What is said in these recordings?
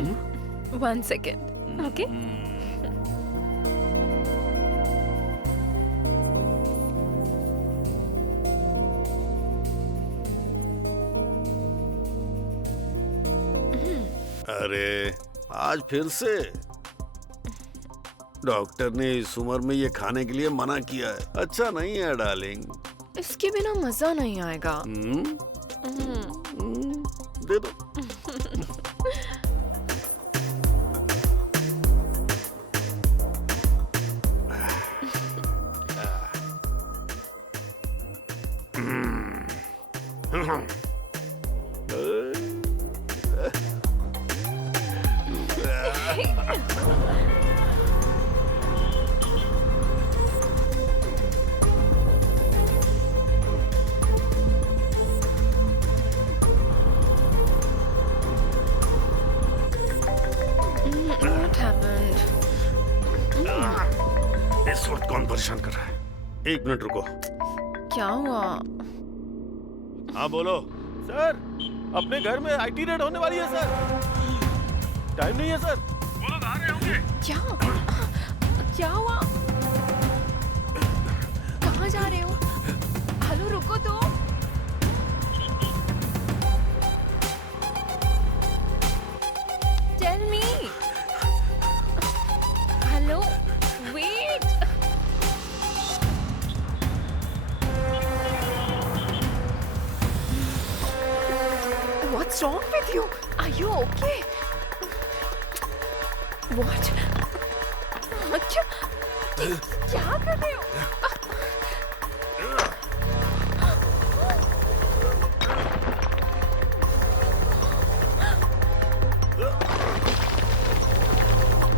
1 second, okay? अरे आज फिर से डॉक्टर ने इस उम्र में ये खाने के लिए मना किया है। अच्छा नहीं है डार्लिंग। इसके बिना मजा नहीं आएगा। दे दो। What happened? इस वक्त कौन परेशान कर रहा है? 1 मिनट रुको। क्या हुआ? हाँ बोलो। सर, अपने घर में आईटी रेड होने वाली है सर। टाइम नहीं है सर। वो लोग आ रहे होंगे। क्या हुआ? कहाँ जा रहे हो? हेलो रुको तो। Tell me. Hello, wait. What's wrong with you? Are you okay? What? अच्छा, क्या कर रहे हो?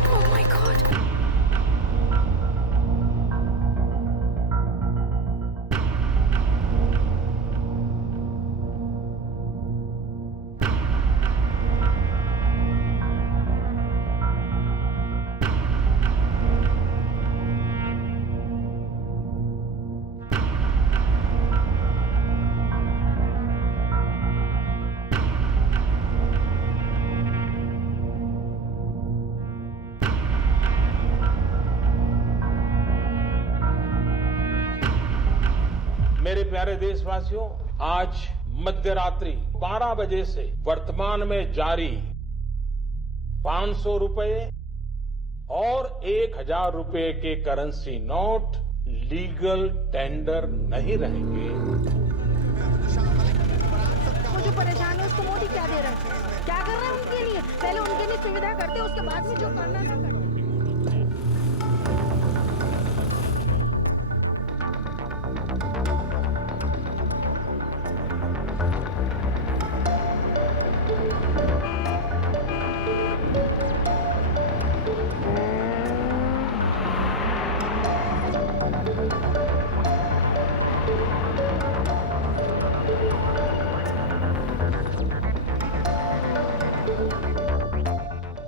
Oh my God. मेरे प्यारे देशवासियों, आज मध्यरात्रि 12 बजे से वर्तमान में जारी 500 रुपए और 1000 रुपए के करेंसी नोट लीगल टेंडर नहीं रहेंगे। वो जो परेशान है उसको मोदी क्या दे रहा है? क्या कर रहा है उनके लिए? पहले उनके लिए सुविधा करते, उसके बाद में जो करना था करते।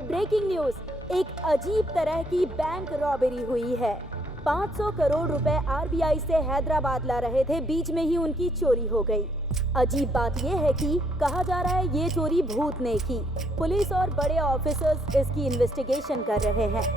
ब्रेकिंग न्यूज, एक अजीब तरह की बैंक रॉबरी हुई है। 500 करोड़ रुपए आरबीआई से हैदराबाद ला रहे थे, बीच में ही उनकी चोरी हो गई। अजीब बात यह है कि कहा जा रहा है ये चोरी भूत ने की। पुलिस और बड़े ऑफिसर्स इसकी इन्वेस्टिगेशन कर रहे हैं।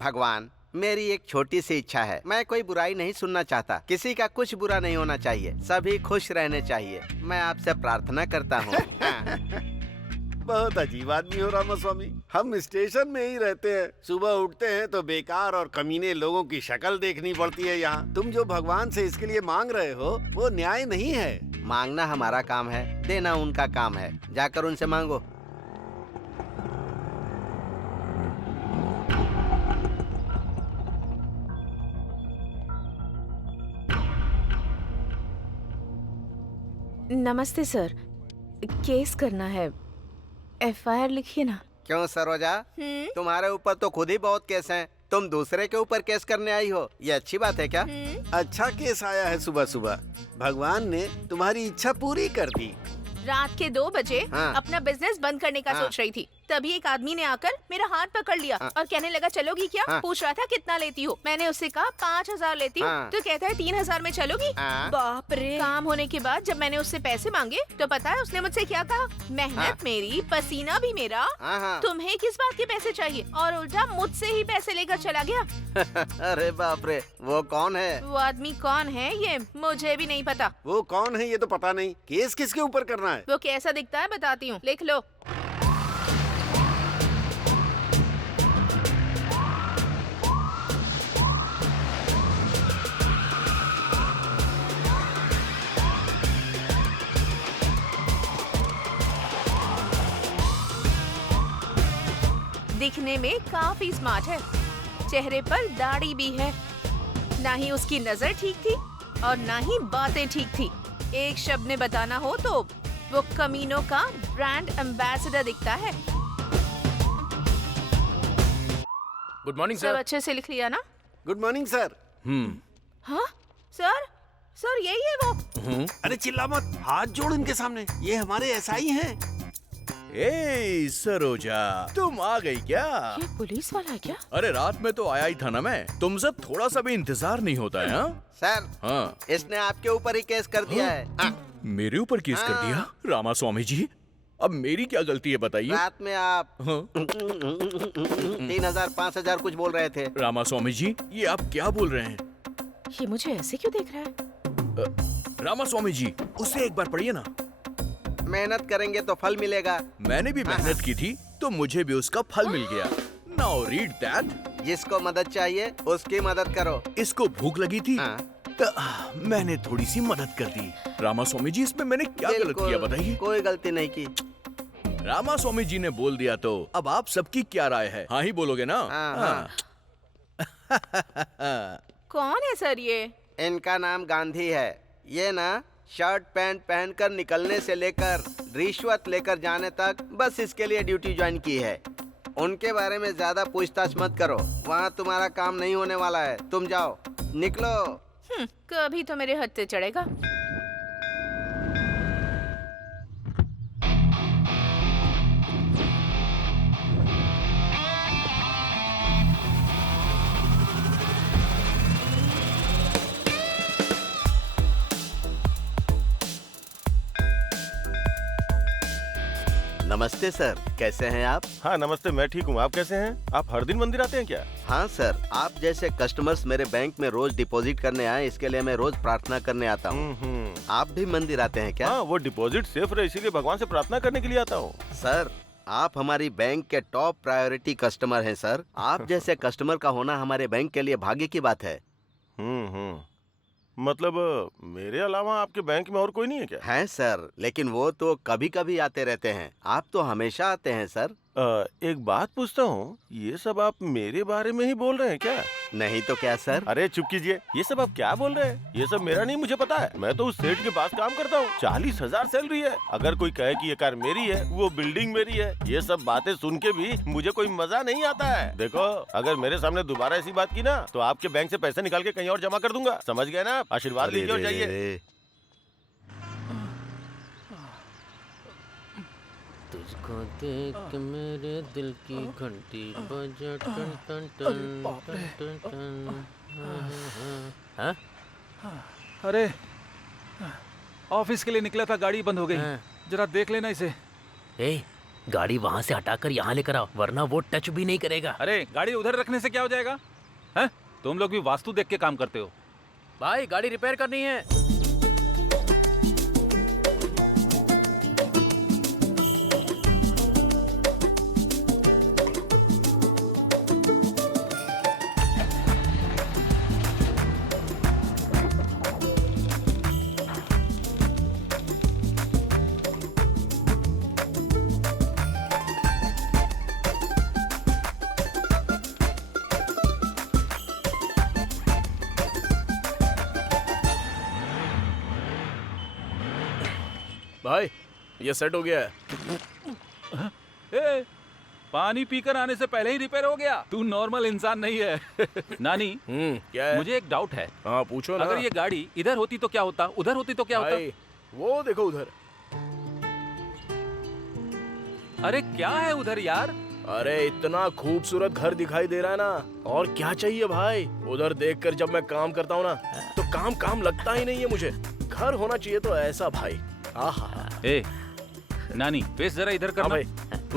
भगवान, मेरी एक छोटी सी इच्छा है। मैं कोई बुराई नहीं सुनना चाहता। किसी का कुछ बुरा नहीं होना चाहिए। सभी खुश रहने चाहिए। मैं आपसे प्रार्थना करता हूँ। बहुत अजीब आदमी हो रामास्वामी। हम स्टेशन में ही रहते हैं, सुबह उठते हैं तो बेकार और कमीने लोगों की शक्ल देखनी पड़ती है यहाँ। तुम जो भगवान से इसके लिए मांग रहे हो वो न्याय नहीं है। मांगना हमारा काम है, देना उनका काम है। जाकर उनसे मांगो। नमस्ते सर, केस करना है, FIR लिखिए ना। क्यों सरोजा, तुम्हारे ऊपर तो खुद ही बहुत केस हैं। तुम दूसरे के ऊपर केस करने आई हो, ये अच्छी बात है क्या? अच्छा केस आया है सुबह सुबह। भगवान ने तुम्हारी इच्छा पूरी कर दी। रात के 2 बजे हाँ। अपना बिजनेस बंद करने का हाँ। सोच रही थी, तभी एक आदमी ने आकर मेरा हाथ पकड़ लिया और कहने लगा चलोगी क्या? हाँ। पूछ रहा था कितना लेती हो। मैंने उससे कहा 5000 लेती हूँ। हाँ। तो कहता है 3000 में चलोगी। हाँ। बाप रे। काम होने के बाद जब मैंने उससे पैसे मांगे तो पता है उसने मुझसे क्या कहा? मेहनत हाँ। मेरी, पसीना भी मेरा, हाँ। तुम्हें किस बात के पैसे चाहिए? और उल्टा मुझसे ही पैसे लेकर चला गया। अरे बाप रे, वो कौन है? वो आदमी कौन है ये मुझे भी नहीं पता। वो कौन है ये तो पता नहीं। केस किसके ऊपर करना है? वो कैसा दिखता है बताती हूँ, लिख लो। दिखने में काफी स्मार्ट है, चेहरे पर दाढ़ी भी है। ना ही उसकी नजर ठीक थी और ना ही बातें ठीक थी। एक शब्द में बताना हो तो वो कमीनों का ब्रांड एम्बेसडर दिखता है। गुड मॉर्निंग सब अच्छे से लिख लिया ना? Good morning sir. हाँ सर, सर यही है वो। अरे चिल्ला मत, हाथ जोड़ इनके सामने। ये हमारे SI हैं। ए सरोजा, तुम आ गई क्या? ये पुलिस वाला है क्या? अरे रात में तो आया ही था ना मैं। तुमसे थोड़ा सा भी इंतजार नहीं होता है? सर, हाँ। इसने आपके ऊपर ही केस कर दिया है। मेरे ऊपर केस कर दिया? रामास्वामी जी, अब मेरी क्या गलती है बताइए? रात में आप हाँ? 3000 5000 कुछ बोल रहे थे। रामास्वामी जी, ये आप क्या बोल रहे हैं? ये मुझे ऐसे क्यों देख रहा है? रामास्वामी जी, उसे एक बार पढ़िए ना। मेहनत करेंगे तो फल मिलेगा। मैंने भी मेहनत की थी तो मुझे भी उसका फल मिल गया। Now read that. जिसको मदद चाहिए उसकी मदद करो। इसको भूख लगी थी हाँ। तो मैंने थोड़ी सी मदद कर दी। रामास्वामी जी, इसमें मैंने क्या गलत बिल्कुल, किया बताइए? कोई गलती नहीं की। रामास्वामी जी ने बोल दिया तो अब आप सबकी क्या राय है? हाँ ही बोलोगे ना? हाँ। कौन है सर ये? इनका नाम गांधी है। ये ना शर्ट पैंट पहनकर निकलने से लेकर रिश्वत लेकर जाने तक बस इसके लिए ड्यूटी ज्वाइन की है। उनके बारे में ज्यादा पूछताछ मत करो, वहाँ तुम्हारा काम नहीं होने वाला है। तुम जाओ, निकलो। कभी तो मेरे हद से चढ़ेगा। नमस्ते सर, कैसे हैं आप? हाँ नमस्ते, मैं ठीक हूँ। आप कैसे हैं? आप हर दिन मंदिर आते हैं क्या? हाँ सर, आप जैसे कस्टमर्स मेरे बैंक में रोज डिपॉजिट करने आए, इसके लिए मैं रोज प्रार्थना करने आता हूँ। आप भी मंदिर आते हैं क्या? हाँ, वो डिपॉजिट सेफ रहे इसीलिए भगवान से प्रार्थना करने के लिए आता हूँ। सर, आप हमारी बैंक के टॉप प्रायोरिटी कस्टमर हैं सर। आप जैसे कस्टमर का होना हमारे बैंक के लिए भाग्य की बात है। मतलब मेरे अलावा आपके बैंक में और कोई नहीं है क्या? है सर, लेकिन वो तो कभी कभी आते रहते हैं। आप तो हमेशा आते हैं सर। एक बात पूछता हूँ, ये सब आप मेरे बारे में ही बोल रहे हैं क्या? नहीं तो क्या सर? अरे चुप कीजिए, ये सब आप क्या बोल रहे हैं? ये सब मेरा नहीं, मुझे पता है। मैं तो उस सेठ के पास काम करता हूँ, 40,000 सैलरी है। अगर कोई कहे कि ये कार मेरी है, वो बिल्डिंग मेरी है, ये सब बातें सुन के भी मुझे कोई मजा नहीं आता है। देखो, अगर मेरे सामने दोबारा ऐसी बात की ना तो आपके बैंक से पैसे निकाल के कहीं और जमा कर दूंगा। समझ गए ना? आशीर्वाद लीजिए और जाइए। तुझको देख के मेरे दिल की घंटी बजा टन टन टन टन टन टन। हाँ? अरे ऑफिस के लिए निकला था, गाड़ी बंद हो गई। जरा देख लेना इसे। ए, गाड़ी वहाँ से हटाकर यहाँ लेकर आओ, वरना वो टच भी नहीं करेगा। अरे गाड़ी उधर रखने से क्या हो जाएगा? हैं? तुम लोग भी वास्तु देख के काम करते हो। भाई गाड़ी रिपेयर करनी है। भाई ये सेट हो गया है। ए, पानी पीकर आने से पहले ही रिपेयर हो गया। तू नॉर्मल इंसान नहीं है। नानी, क्या है? मुझे एक डाउट है। हाँ पूछो ना। अगर ये गाड़ी इधर होती तो क्या होता, उधर होती तो क्या होता? भाई, वो देखो उधर। अरे क्या है उधर यार? अरे इतना खूबसूरत घर दिखाई दे रहा है ना, और क्या चाहिए भाई। उधर देखकर जब मैं काम करता हूँ ना, तो काम लगता ही नहीं है मुझे। घर होना चाहिए तो ऐसा भाई। आहा। ए, नानी फेस जरा इधर करना। भाई।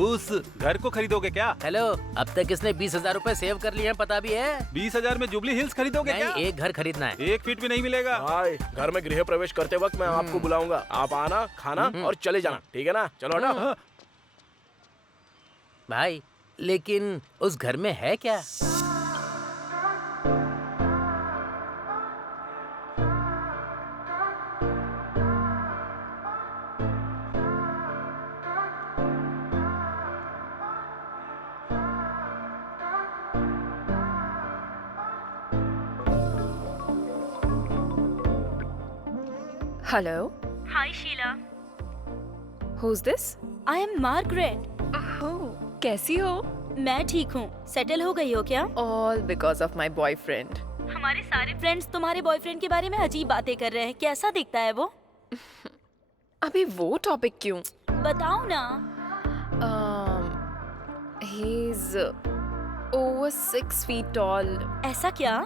उस घर को खरीदोगे क्या? हेलो, अब तक इसने 20,000 रूपए सेव कर लिए हैं, पता भी है? 20,000 में जुबली हिल्स खरीदोगे क्या? नहीं, एक घर खरीदना है। 1 फीट भी नहीं मिलेगा। भाई घर में गृह प्रवेश करते वक्त मैं आपको बुलाऊंगा। आप आना, खाना और चले जाना, ठीक है ना? चलो हटा। भाई लेकिन उस घर में है क्या? Hello. Hi Sheela, Who's this? I am Margaret. Oh, कैसी हो? मैं ठीक हूँ। सेटल हो गई हो क्या? All because of my boyfriend. हमारे सारे फ्रेंड्स तुम्हारे बॉयफ्रेंड के बारे में अजीब बातें कर रहे हैं। कैसा दिखता है वो? अभी वो टॉपिक क्यों? बताओ ना। He's over 6 feet tall. ऐसा क्या?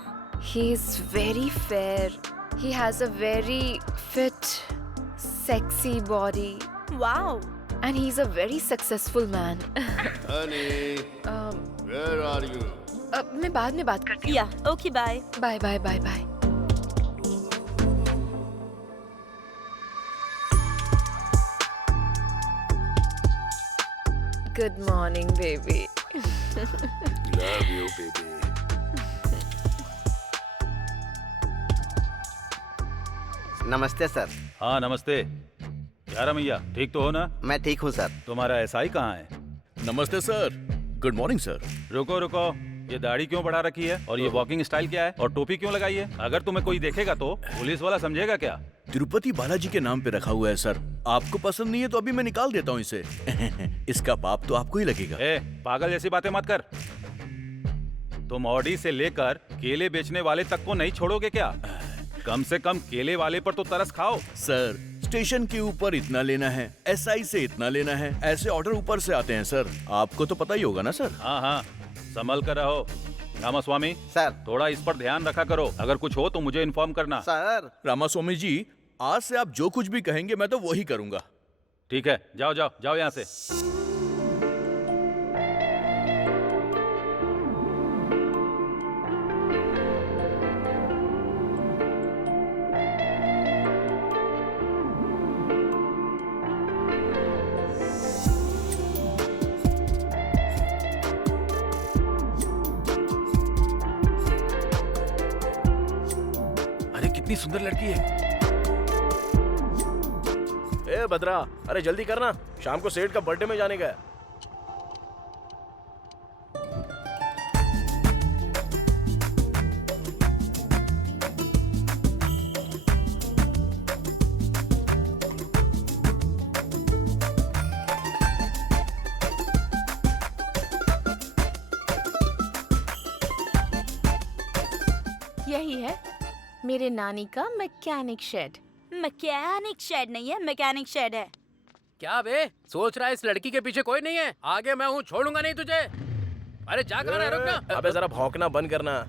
He's very fair. He has a very fit, sexy body. Wow. And he's a very successful man. Honey, where are you? अब मैं बाद में बात करती या ओके बाय। हूँ। Bye bye bye bye. Good morning, baby. Love you, baby. नमस्ते sir. हाँ नमस्ते। क्या रमैया, ठीक तो हो ना? मैं ठीक हूँ सर। तुम्हारा एसआई कहाँ है? नमस्ते सर। Good morning sir. रुको रुको, ये दाढ़ी क्यों बढ़ा रखी है और ये वॉकिंग स्टाइल क्या है और टोपी क्यों लगाई है? अगर तुम्हें कोई देखेगा तो पुलिस वाला समझेगा क्या? तिरुपति बालाजी के नाम पे रखा हुआ है सर। आपको पसंद नहीं है तो अभी मैं निकाल देता हूँ इसे। इसका पाप तो आपको ही लगेगा। ए, पागल जैसी बातें मत कर। तुम ऑडी से लेकर केले बेचने वाले तक को नहीं छोड़ोगे क्या? कम से कम केले वाले पर तो तरस खाओ। सर स्टेशन के ऊपर इतना लेना है, एसआई से इतना लेना है, ऐसे ऑर्डर ऊपर से आते हैं सर। आपको तो पता ही होगा ना सर। हाँ हाँ, संभल कर रहो। रामास्वामी सर। थोड़ा इस पर ध्यान रखा करो। अगर कुछ हो तो मुझे इन्फॉर्म करना। सर। रामास्वामी जी, आज से आप जो कुछ भी कहेंगे मैं तो वही करूंगा। ठीक है, जाओ जाओ जाओ यहाँ से। कितनी सुंदर लड़की है। ए भद्रा, अरे जल्दी करना, शाम को सेठ का बर्थडे में जाने का है। यही है मेरे नानी का मैकेनिक शेड। मैकेनिक शेड नहीं है, मैकेनिक शेड है। क्या बे, सोच रहा है इस लड़की के पीछे कोई नहीं है? आगे मैं हूँ, छोड़ूंगा नहीं तुझे। अरे जा कहाँ है, रुकना। अबे जरा भौंकना बंद करना।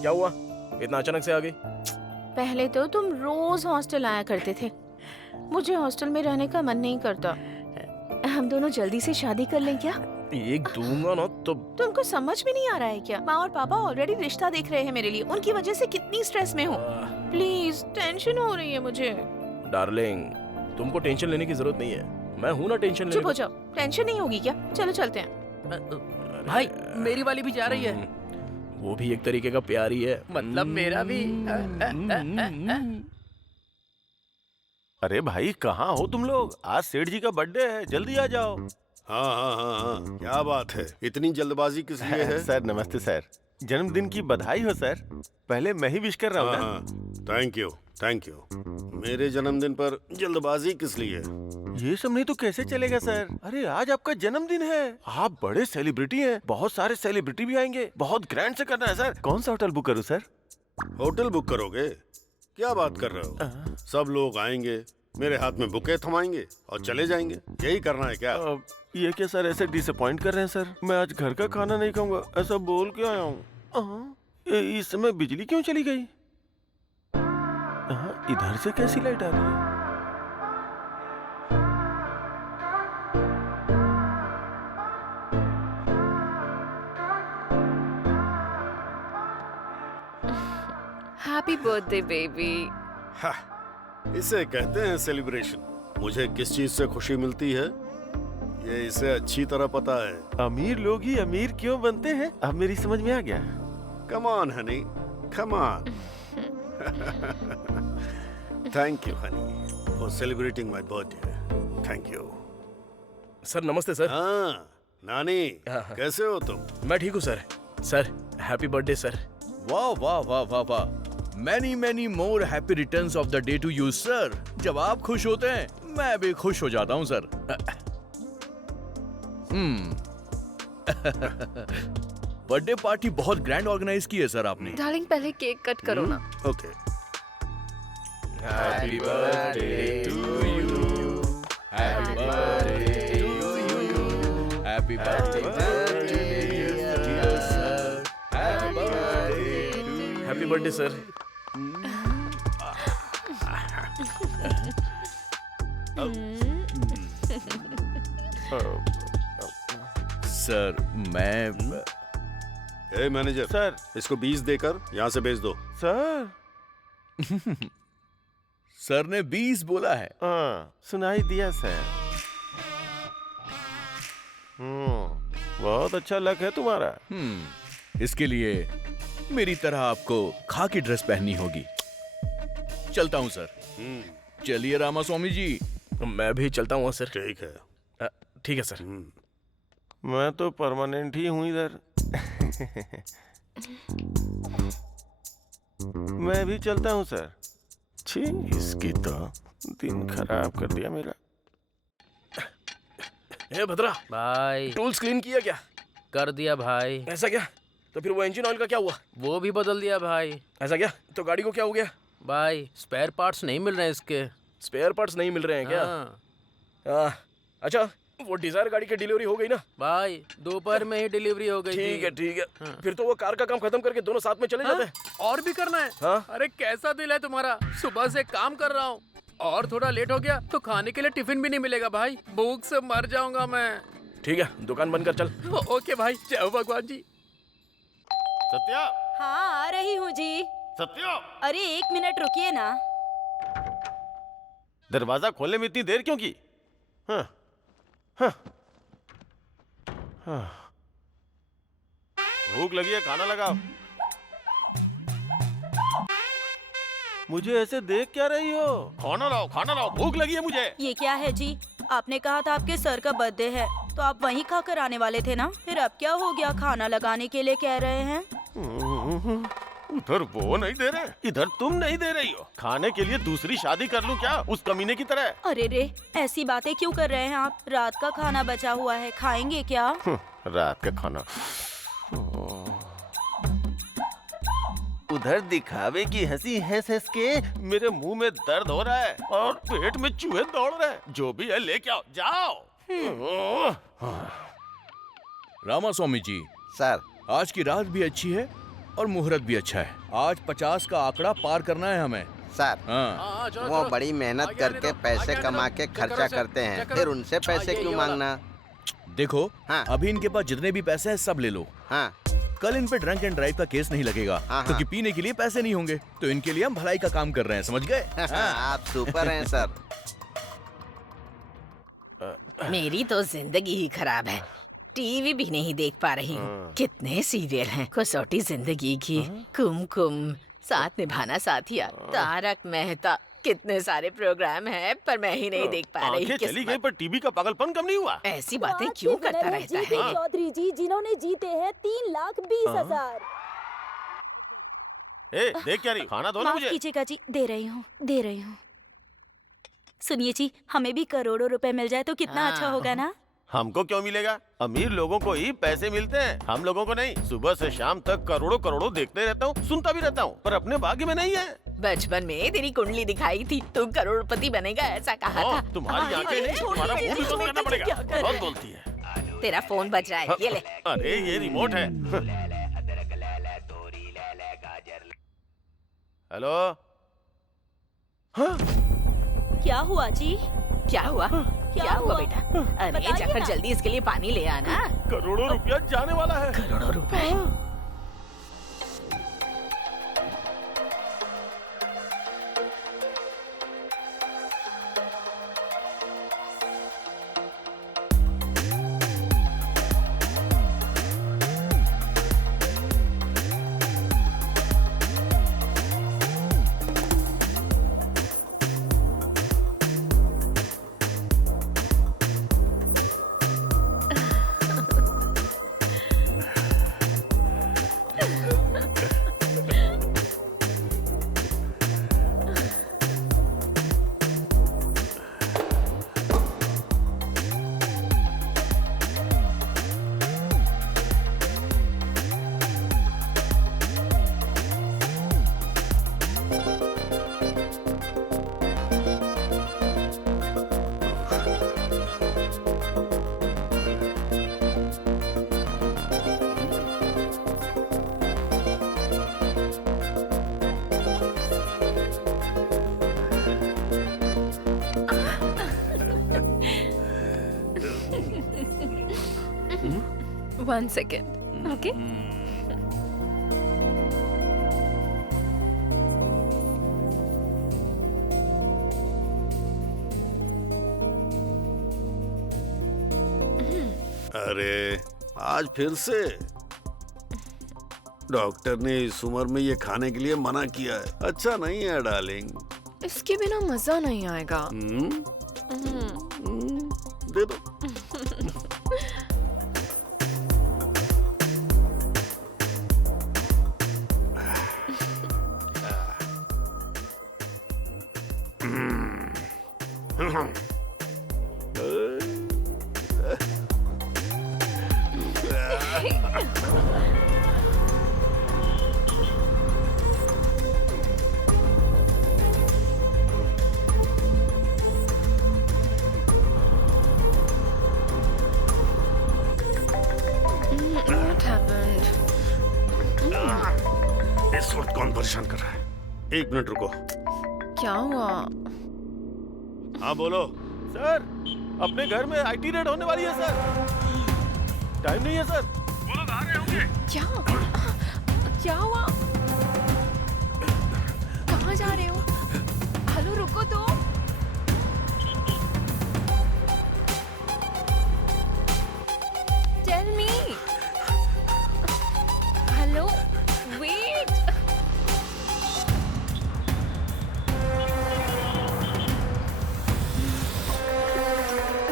क्या हुआ, इतना अचानक से आ गई? पहले तो तुम रोज हॉस्टल आया करते थे, मुझे हॉस्टल में रहने का मन नहीं करता। हम दोनों जल्दी से शादी कर लें क्या? एक दूंगा ना तो तुमको समझ में नहीं आ रहा है क्या? माँ और पापा ऑलरेडी रिश्ता देख रहे हैं मेरे लिए, उनकी वजह से कितनी स्ट्रेस में हूँ। प्लीज, टेंशन हो रही है मुझे। डार्लिंग, तुमको टेंशन लेने की जरूरत नहीं है, मैं हूँ ना टेंशन लेने चुप हो को। जाओ, टेंशन नहीं होगी क्या? चलो चलते हैं। भाई मेरी वाली भी जा रही है। वो भी एक तरीके का प्यार ही है। मतलब मेरा भी। अरे भाई कहाँ हो तुम लोग? आज सेठ जी का बर्थडे है, जल्दी आ जाओ। हाँ हाँ हाँ हाँ, क्या बात है, इतनी जल्दबाजी किस लिए है? सर नमस्ते सर, जन्मदिन की बधाई हो सर। पहले मैं ही विश कर रहा हूँ ना। Thank you thank you. मेरे जन्मदिन पर जल्दबाजी किस लिए? ये सब नहीं तो कैसे चलेगा सर? अरे आज आपका जन्मदिन है, आप बड़े सेलिब्रिटी हैं, बहुत सारे सेलिब्रिटी भी आएंगे, बहुत ग्रैंड से करना है सर। कौन सा होटल बुक करूँ सर? होटल बुक करोगे? क्या बात कर रहे हो? सब लोग आएंगे, मेरे हाथ में बुके थमाएंगे और चले जाएंगे, यही करना है क्या? ये क्या सर, ऐसे डिसअपॉइंट कर रहे हैं सर? मैं आज घर का खाना नहीं खाऊंगा, ऐसा बोल के आया हूँ। इस समय बिजली क्यों चली गई? इधर से कैसी लाइट आ रही है? Happy birthday baby. इसे कहते हैं सेलिब्रेशन। मुझे किस चीज से खुशी मिलती है ये इसे अच्छी तरह पता है। अमीर लोग ही अमीर क्यों बनते हैं, अब मेरी समझ में आ गया। Come on honey, come on. Thank you honey for celebrating my birthday. Thank you. Sir नमस्ते सर। हाँ नानी, कैसे हो तुम? मैं ठीक हूँ sir. Sir happy birthday sir. वाह वाह वाह वाह वाह, many many more happy returns of the day to you sir. जब आप खुश होते हैं मैं भी खुश हो जाता हूँ सर। बर्थडे पार्टी बहुत ग्रैंड ऑर्गेनाइज की है सर आपने। डार्लिंग पहले केक कट करो ना। Okay. Happy birthday to you, happy birthday to you, happy birthday sir, happy birthday, happy birthday sir. Sir मैं ए मैनेजर सर, इसको 20 देकर यहाँ से भेज दो। सर सर ने 20 बोला है। हाँ सुनाई दिया सर। बहुत अच्छा लक है तुम्हारा। इसके लिए मेरी तरह आपको खाकी ड्रेस पहननी होगी। चलता हूँ सर। चलिए रामास्वामी जी। मैं भी चलता हूँ सर। ठीक है। ठीक है सर। मैं तो परमानेंट ही हूँ इधर। मैं भी चलता हूँ सर। छी, इसकी तो दिन खराब कर दिया मेरा। ए भद्रा भाई टूल्स क्लीन किया क्या? कर दिया भाई। ऐसा क्या? तो फिर वो इंजन ऑयल का क्या हुआ? वो भी बदल दिया भाई। ऐसा क्या? तो गाड़ी को क्या हो गया? भाई स्पेयर पार्ट्स नहीं मिल रहे हैं इसके। स्पेयर पार्ट्स नहीं मिल रहे हैं क्या? हाँ। अच्छा वो डिजायर गाड़ी की डिलीवरी हो गई ना? भाई दोपहर में ही डिलीवरी हो गई। ठीक है ठीक है। फिर तो वो कार का काम खत्म करके दोनों साथ में चले जाते हैं। और भी करना है? हाँ? अरे कैसा दिल है तुम्हारा, सुबह से काम कर रहा हूँ और थोड़ा लेट हो गया तो खाने के लिए टिफिन भी नहीं मिलेगा भाई, भूख से मर जाऊंगा मैं। ठीक है दुकान बंद कर चल। ओके भाई, जय भगवान जी। सत्या। हाँ आ रही हूँ जी। सत्या। अरे 1 मिनट रुकिए ना। दरवाजा खोलने में इतनी देर क्यों की? हाँ, हाँ, हाँ। भूख लगी है, खाना लगाओ। मुझे ऐसे देख क्या रही हो? खाना लाओ, भूख लगी है मुझे। ये क्या है जी? आपने कहा था आपके सर का बर्थडे है तो आप वहीं खाकर आने वाले थे ना, फिर अब क्या हो गया? खाना लगाने के लिए कह रहे हैं। उधर वो नहीं दे रहे, इधर तुम नहीं दे रही हो। खाने के लिए दूसरी शादी कर लूं क्या, उस कमीने की तरह? अरे रे, ऐसी बातें क्यों कर रहे हैं आप? रात का खाना बचा हुआ है, खाएंगे क्या? रात का खाना। उधर दिखावे की हंसी हंस हंस के मेरे मुंह में दर्द हो रहा है और पेट में चूहे दौड़ रहे हैं। जो भी है लेके आओ, जाओ। रामास्वामी जी सर आज की रात भी अच्छी है और मुहूर्त भी अच्छा है। आज 50 का आंकड़ा पार करना है हमें। सर हाँ वो बड़ी मेहनत करके पैसे कमा के खर्चा करते हैं, फिर उनसे पैसे क्यों मांगना? देखो हाँ। अभी इनके पास जितने भी पैसे हैं सब ले लो। हाँ कल इन पे ड्रंक एंड ड्राइव का केस नहीं लगेगा हाँ। क्योंकि पीने के लिए पैसे नहीं होंगे, तो इनके लिए हम भलाई का काम कर रहे हैं, समझ गए? आप सुपर हैं सर। मेरी तो जिंदगी ही खराब है, टीवी भी नहीं देख पा रही हूँ। कितने सीरियल हैं, कसौटी जिंदगी की, कुमकुम, साथ निभाना साथिया, तारक मेहता, कितने सारे प्रोग्राम हैं, पर मैं ही नहीं देख पा रही। आंखें चली गई पर टीवी का पागलपन कम नहीं हुआ। ऐसी बातें क्यों करता रहता है? चौधरी जी जिन्होंने जीते हैं 3,20,000। ए, देख क्या रही, खाना दो ना मुझे। कीजिएगा जी, दे रही हूँ। सुनिए जी, हमें भी करोड़ों रुपए मिल जाए तो कितना अच्छा होगा ना? हमको क्यों मिलेगा? अमीर लोगों को ही पैसे मिलते हैं, हम लोगों को नहीं। सुबह से शाम तक करोड़ों करोड़ों देखते रहता हूँ, सुनता भी रहता हूँ, पर अपने भाग्य में नहीं है। बचपन में तेरी कुंडली दिखाई थी, तू करोड़पति बनेगा ऐसा कहा था। तुम्हारी आंखें नहीं, तुम्हारा मुंह भी बंद करना पड़ेगा। बहुत बोलती है। तेरा फोन बज रहा है, ये ले। अरे ये रिमोट है। हेलो। क्या हुआ जी? क्या हुआ बेटा? अरे जाकर जल्दी इसके लिए पानी ले आना। करोड़ों रुपया जाने वाला है। करोड़ों रुपए? One second, okay? अरे आज फिर से डॉक्टर ने इस उम्र में ये खाने के लिए मना किया है। अच्छा नहीं है डार्लिंग। इसके बिना मजा नहीं आएगा। दे दो। What happened? इस वक्त कौन परेशान कर रहा है? एक मिनट रुको। क्या हुआ? हाँ बोलो। सर अपने घर में आईटी रेड होने वाली है सर। टाइम नहीं है सर। वो लोग आ रहे होंगे। क्या हुआ? कहाँ जा रहे हो? हेलो रुको तो। Tell me. Hello wait.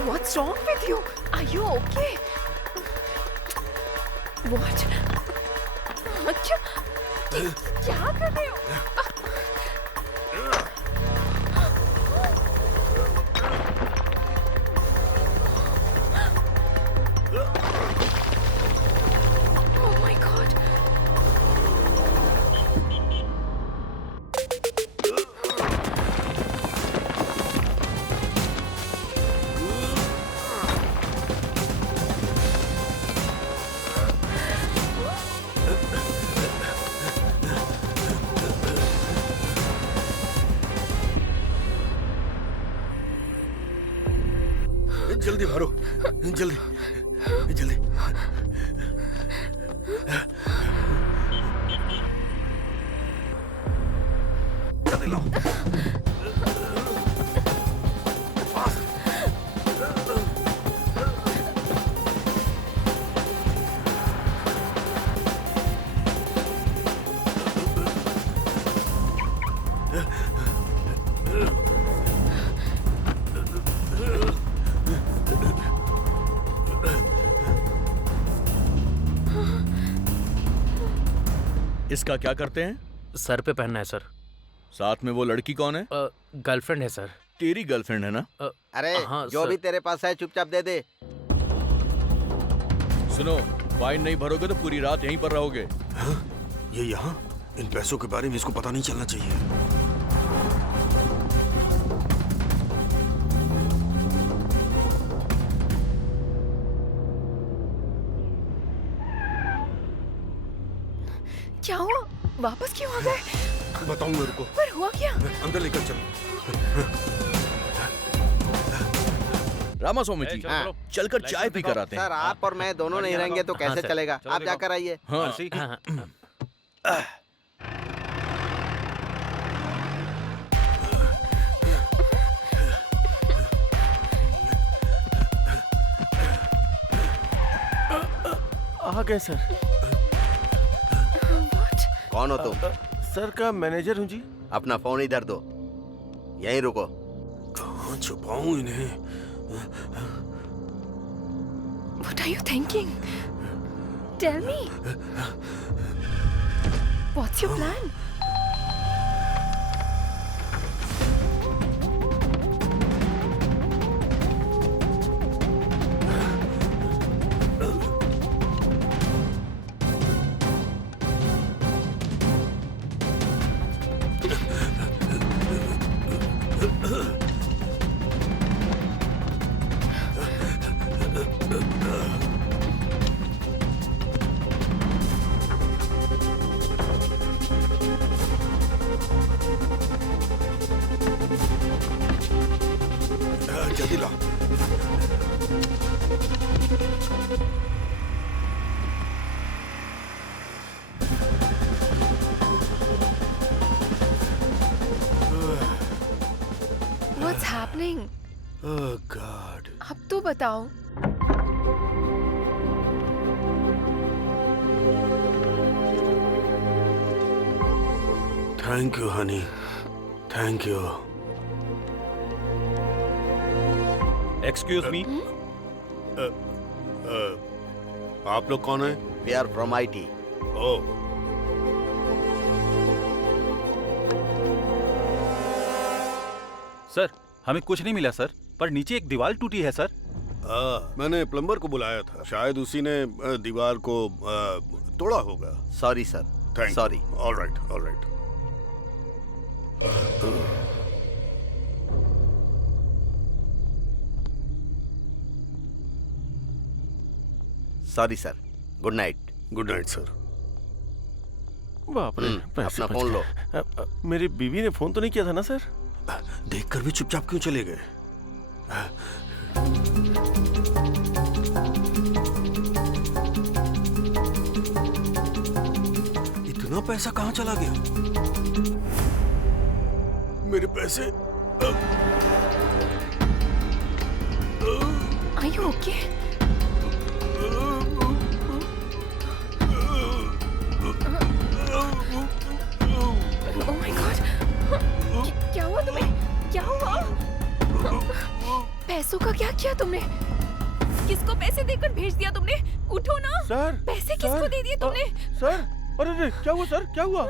What's wrong with you? Are you okay? What? क्या कर रहे हो? Oh my God! जल्दी भरो, जल्दी जल्दी। जल्दी लाओ। इसका क्या करते हैं? सर पे पहनना है सर। साथ में वो लड़की कौन है? गर्लफ्रेंड है सर। तेरी गर्लफ्रेंड है ना? अरे हाँ, जो सर। भी तेरे पास है चुपचाप दे दे। सुनो, फाइन नहीं भरोगे तो पूरी रात यहीं पर रहोगे। हाँ? ये यहाँ? इन पैसों के बारे में इसको पता नहीं चलना चाहिए। क्या हुआ? वापस क्यों आ गए? बताऊंगा, रुको। पर हुआ क्या? अंदर लेकर चलो। रामास्वामी जी, हाँ। चलकर चाय पी कर आते हैं। सर आप और मैं दोनों नहीं रहेंगे तो कैसे सर। चलेगा? चलो आप दिखाओ। जाकर आइए। आ गए सर। कौन हो तुम? सर का मैनेजर हूँ जी। अपना फोन इधर दो, यहीं रुको। कहाँ छुपाऊं इन्हें? What are you thinking? Tell me. What's your plan? जल्दी लाओ। What's happening? Oh God. अब तो बताओ। Thank you, honey. Thank you. Excuse me. आप लोग कौन हैं? We are from IT. Oh, sir हमें कुछ नहीं मिला सर, पर नीचे एक दीवार टूटी है सर। मैंने प्लम्बर को बुलाया था, शायद उसी ने दीवार को तोड़ा होगा। Sorry sir. Thank sorry. All right, all right. Sorry sir. Good night. Good night sir. बाप रे, पैसे अपना बच फोन गए। लो। मेरी बीवी ने फोन तो नहीं किया था ना सर? देखकर भी चुपचाप क्यों चले गए? इतना पैसा कहाँ चला गया? मेरे पैसे। Are you okay? Oh my God! क्या हुआ तुम्हें? क्या हुआ? पैसों का क्या किया तुमने? किसको पैसे देकर भेज दिया तुमने? उठो ना। सर, पैसे किसको दे दिए तुमने? सर, अरे क्या हुआ सर? क्या हुआ?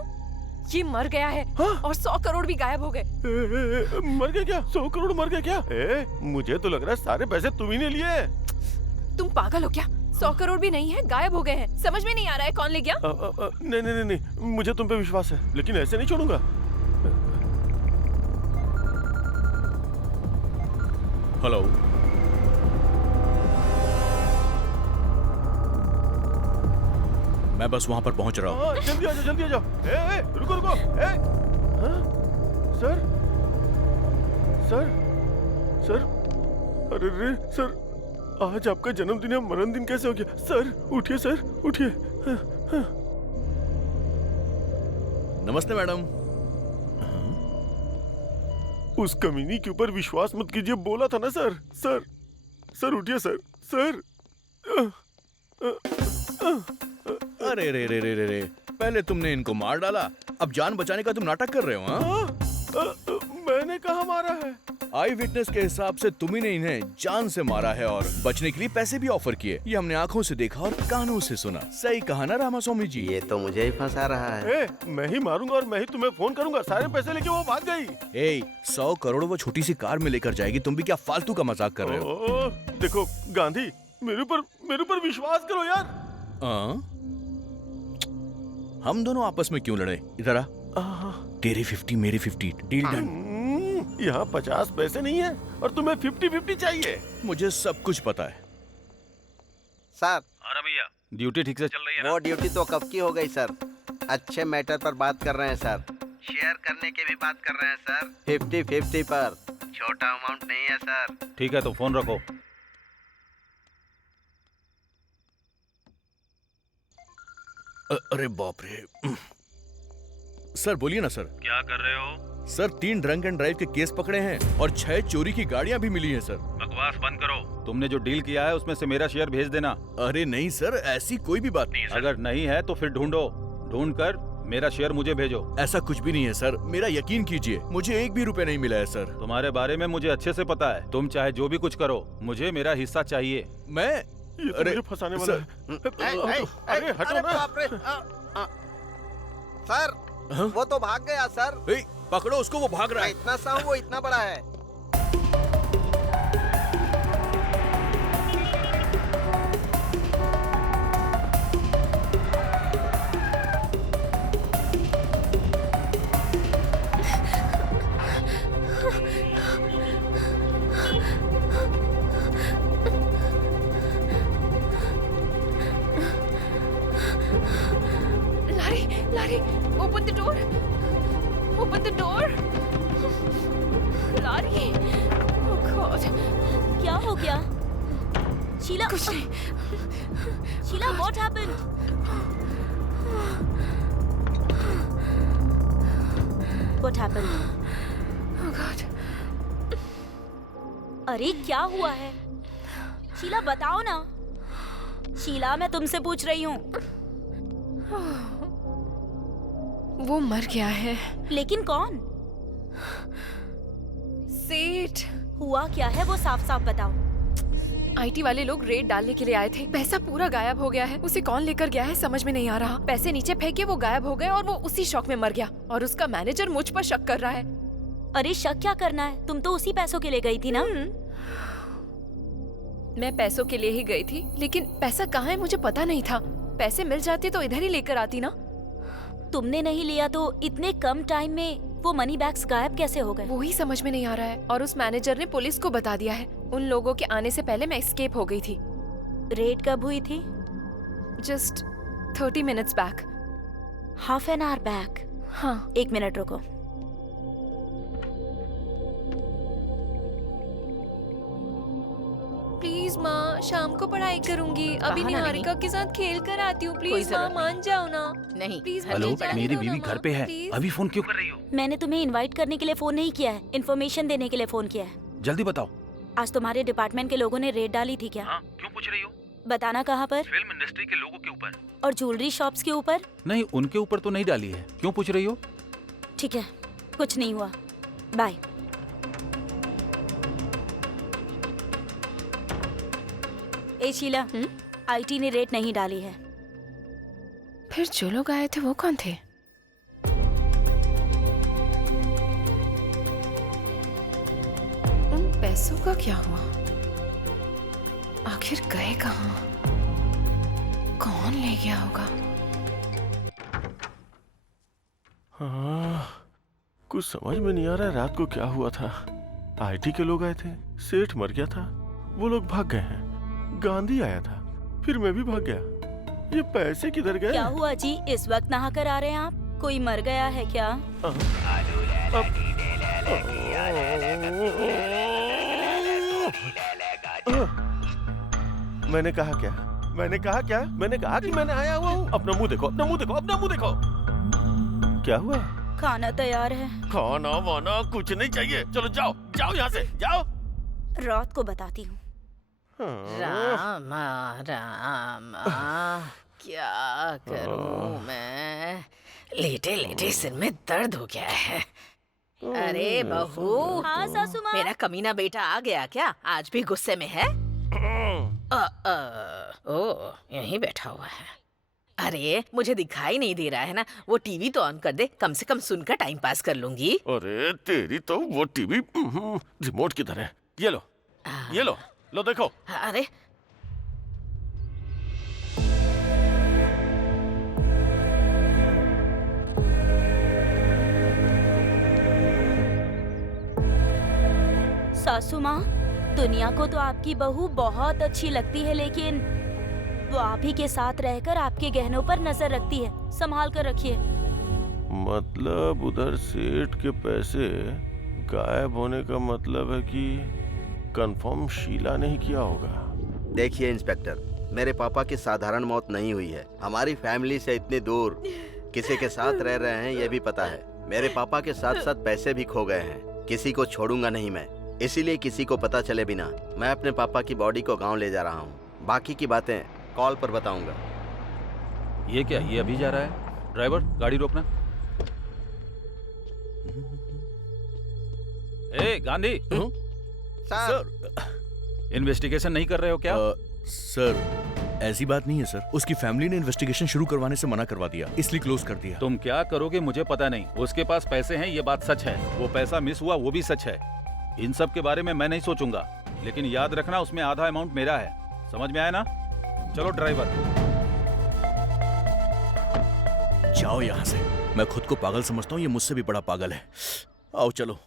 ये मर गया है। और 100 करोड़ भी गायब हो गए। मर गया क्या? 100 करोड़ मर गया क्या? मुझे तो लग रहा है सारे पैसे तुम ही ने लिए। तुम पागल हो क्या? 100 करोड़ भी नहीं है, गायब हो गए हैं। समझ में नहीं आ रहा है कौन ले गया? नहीं नहीं नहीं, मुझे तुम पे विश्वास है, लेकिन ऐसे नहीं छोड़ूंगा। हेलो, मैं बस वहां पर पहुंच रहा हूँ। जल्दी आ जाओ, जल्दी आ जाओ। रुको रुको। सर सर सर अरे रे सर, आज आपका जन्मदिन या मरण दिन कैसे हो गया? सर उठिए, सर उठिए। नमस्ते मैडम। उस कमीनी के ऊपर विश्वास मत कीजिए, बोला था ना सर। सर सर उठिए सर। सर अरे रे रे रे रे रे, पहले तुमने इनको मार डाला, अब जान बचाने का तुम नाटक कर रहे हो? हाँ? मैंने कहा मारा है? आई विटनेस के हिसाब से तुम ने इन्हें जान से मारा है और बचने के लिए पैसे भी ऑफर किए। ये हमने आंखों से देखा और कानों से सुना। सही कहा ना रामास्वामी जी? ये तो मुझे ही फंसा रहा है। मैं ही मारूंगा और मैं ही तुम्हें फोन करूंगा। सारे पैसे लेके वो भाग गई। 100 करोड़ वो छोटी सी कार में लेकर जाएगी, तुम भी क्या फालतू का मजाक कर रहे हो? देखो गांधी, मेरे ऊपर विश्वास करो यार। हम दोनों आपस में क्यों लड़े? इधर आ। तेरी 50 मेरी 50, डील डन। यहाँ 50 पैसे नहीं है और तुम्हें 50-50 चाहिए। मुझे सब कुछ पता है सर। अरे भैया, ड्यूटी ठीक से चल रही है ना? वो ड्यूटी तो कब की हो गई सर। अच्छे मैटर पर बात कर रहे हैं सर। शेयर करने की भी बात कर रहे हैं सर। 50-50 पर, छोटा अमाउंट नहीं है सर। ठीक है तो फोन रखो। अरे बाप रे। सर बोलिए ना सर। क्या कर रहे हो? सर 3 ड्रंक एंड ड्राइव के केस पकड़े हैं और 6 चोरी की गाड़ियां भी मिली हैं सर। बकवास बंद करो। तुमने जो डील किया है उसमें से मेरा शेयर भेज देना। अरे नहीं सर, ऐसी कोई भी बात नहीं है सर। अगर नहीं है तो फिर ढूंढ कर मेरा शेयर मुझे भेजो। ऐसा कुछ भी नहीं है सर, मेरा यकीन कीजिए, मुझे 1 भी रुपए नहीं मिला है सर। तुम्हारे बारे में मुझे अच्छे से पता है। तुम चाहे जो भी कुछ करो, मुझे मेरा हिस्सा चाहिए। मैं अरे फंसाने वाला है। अरे हटो ना। सर वो तो भाग गया सर। पकड़ो उसको, वो भाग रहा है। इतना सा हूँ, वो इतना बड़ा है। Larry, open the door. Open the door. Larry. Oh God. क्या हो गया? शीला, कुछ नहीं। Sheila, what happened? What happened? Oh God. अरे क्या हुआ है? शीला बताओ ना। शीला, मैं तुमसे पूछ रही हूँ। वो मर गया है। लेकिन कौन? सेठ। हुआ क्या है वो साफ साफ बताओ। आईटी वाले लोग रेड डालने के लिए आए थे। पैसा पूरा गायब हो गया है। उसे कौन लेकर गया है समझ में नहीं आ रहा। पैसे नीचे फेंके, वो गायब हो गए और वो उसी शौक में मर गया। और उसका मैनेजर मुझ पर शक कर रहा है। अरे शक क्या करना है, तुम तो उसी पैसों के लिए गई थी ना? मैं पैसों के लिए ही गई थी, लेकिन पैसा कहाँ है मुझे पता नहीं था। पैसे मिल जाते तो इधर ही लेकर आती ना। तुमने नहीं लिया तो इतने कम टाइम में वो मनी बैग्स गायब कैसे हो गए? वो ही समझ में नहीं आ रहा है। और उस मैनेजर ने पुलिस को बता दिया है। उन लोगों के आने से पहले मैं एस्केप हो गई थी। रेड कब हुई थी? Just 30 minutes back. Half an hour back? हाँ। 1 मिनट रुको। प्लीज माँ, शाम को पढ़ाई करूंगी। अभी निहारिका के साथ खेल कर आती हूँ। प्लीज माँ, मान जाओ ना। नहीं प्लीज। हेलो, मेरी बीवी घर पे है। अभी फोन क्यों कर रही हो? मैंने तुम्हें इनवाइट करने के लिए फोन नहीं किया है, इन्फॉर्मेशन देने के लिए फोन किया है। जल्दी बताओ। आज तुम्हारे डिपार्टमेंट के लोगों ने रेड डाली थी क्या? हाँ, क्यों पूछ रही हो? बताना कहाँ पर? फिल्म इंडस्ट्री के लोगों के ऊपर। और ज्वेलरी शॉप्स के ऊपर? नहीं, उनके ऊपर तो नहीं डाली है। क्यों पूछ रही हो? ठीक है, कुछ नहीं हुआ। बाय। ए शीला, आईटी ने रेड नहीं डाली है। फिर जो लोग आए थे वो कौन थे? उन पैसों का क्या हुआ? आखिर गए कहाँ? कौन ले गया होगा? हाँ, कुछ समझ में नहीं आ रहा है रात को क्या हुआ था। आईटी के लोग आए थे, सेठ मर गया था, वो लोग भाग गए हैं। गांधी आया था, फिर मैं भी भाग गया। ये पैसे किधर गए? क्या हुआ जी, इस वक्त नहा कर आ रहे हैं आप? कोई मर गया है क्या? मैंने कहा क्या? मैंने कहा क्या? मैंने कहा कि मैंने आया हुआ हूँ। अपना मुंह देखो, अपना मुंह देखो, अपना मुंह देखो। क्या हुआ? खाना तैयार है। खाना वाना कुछ नहीं चाहिए। चलो जाओ, जाओ यहाँ से, जाओ। रात को बताती हूँ। रामा रामा, क्या करूं मैं? लेटे लेटे सिर में दर्द हो गया है। अरे बहू। हाँ सासू माँ। मेरा कमीना बेटा आ गया क्या? आज भी गुस्से में है? ओ, यहीं बैठा हुआ है। अरे मुझे दिखाई नहीं दे रहा है ना? वो टीवी तो ऑन कर दे, कम से कम सुनकर टाइम पास कर लूंगी। अरे तेरी तो वो टीवी रिमोट किधर है? ये लो, ये लो, लो देखो। अरे सासू माँ, दुनिया को तो आपकी बहू बहुत अच्छी लगती है, लेकिन वो आप ही के साथ रहकर आपके गहनों पर नजर रखती है। संभाल कर रखिए। मतलब उधर सेठ के पैसे गायब होने का मतलब है कि कंफर्म शीला ने ही किया होगा। देखिए इंस्पेक्टर, मेरे पापा की साधारण मौत नहीं हुई है। हमारी फैमिली से इतनी दूर किसी के साथ रह रहे हैं ये भी पता है। मेरे पापा के साथ साथ पैसे भी खो गए हैं। किसी को छोड़ूंगा नहीं मैं, इसीलिए किसी को पता चले बिना मैं अपने पापा की बॉडी को गांव ले जा रहा हूँ। बाकी की बातें कॉल पर बताऊंगा। ये क्या, ये अभी जा रहा है? ड्राइवर गाड़ी रोकना। ए गांधी, सर, इन्वेस्टिगेशन नहीं कर रहे हो क्या? सर ऐसी बात नहीं है सर। उसकी फैमिली ने इन्वेस्टिगेशन शुरू करवाने से मना करवा दिया, इसलिए क्लोज कर दिया। तुम क्या करोगे मुझे पता नहीं। उसके पास पैसे हैं ये बात सच है, वो पैसा मिस हुआ वो भी सच है। इन सब के बारे में मैं नहीं सोचूंगा, लेकिन याद रखना उसमें आधा अमाउंट मेरा है। समझ में आया ना? चलो ड्राइवर। जाओ यहाँ से। मैं खुद को पागल समझता हूँ, ये मुझसे भी बड़ा पागल है। आओ चलो।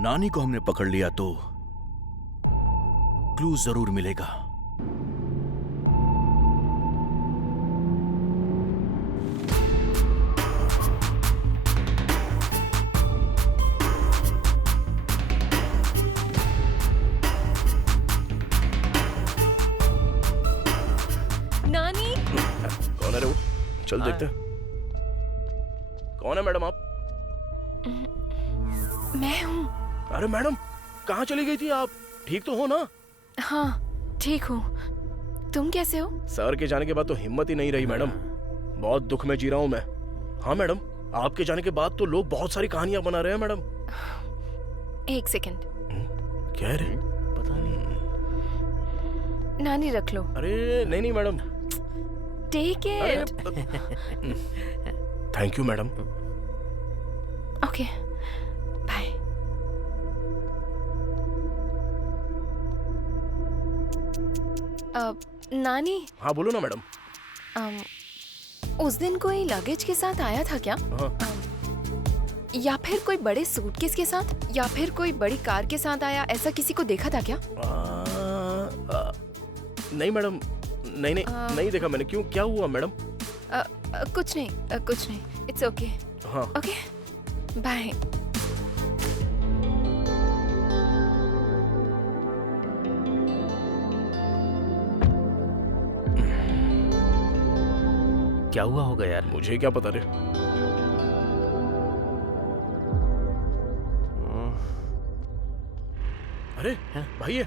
नानी को हमने पकड़ लिया तो क्लू जरूर मिलेगा। नानी। कौन है रे वो? चल देखते हैं। कौन है मैडम आप? मैं हूँ। अरे मैडम, कहाँ चली गई थी आप? ठीक तो हो ना? हाँ ठीक हूँ। तुम कैसे हो? सर के जाने के बाद तो हिम्मत ही नहीं रही मैडम। बहुत दुख में जी रहा हूँ मैं। हाँ मैडम, आपके जाने के बाद तो लोग बहुत सारी कहानियां बना रहे हैं मैडम। एक सेकंड। क्या रे? पता नहीं। नानी रख लो। अरे नहीं नहीं madam. Take it. Thank you madam. Okay bye. नानी। हाँ बोलो ना मैडम। उस दिन कोई लगेज के साथ आया था क्या? हाँ। या फिर कोई बड़े सूटकेस के साथ, या फिर कोई बड़ी कार के साथ आया, ऐसा किसी को देखा था क्या? नहीं मैडम, नहीं नहीं नहीं देखा मैंने। क्यों, क्या हुआ मैडम? कुछ नहीं, कुछ नहीं। It's okay. हाँ ओके बाय। क्या हुआ होगा यार? मुझे क्या पता रे। अरे भाई ये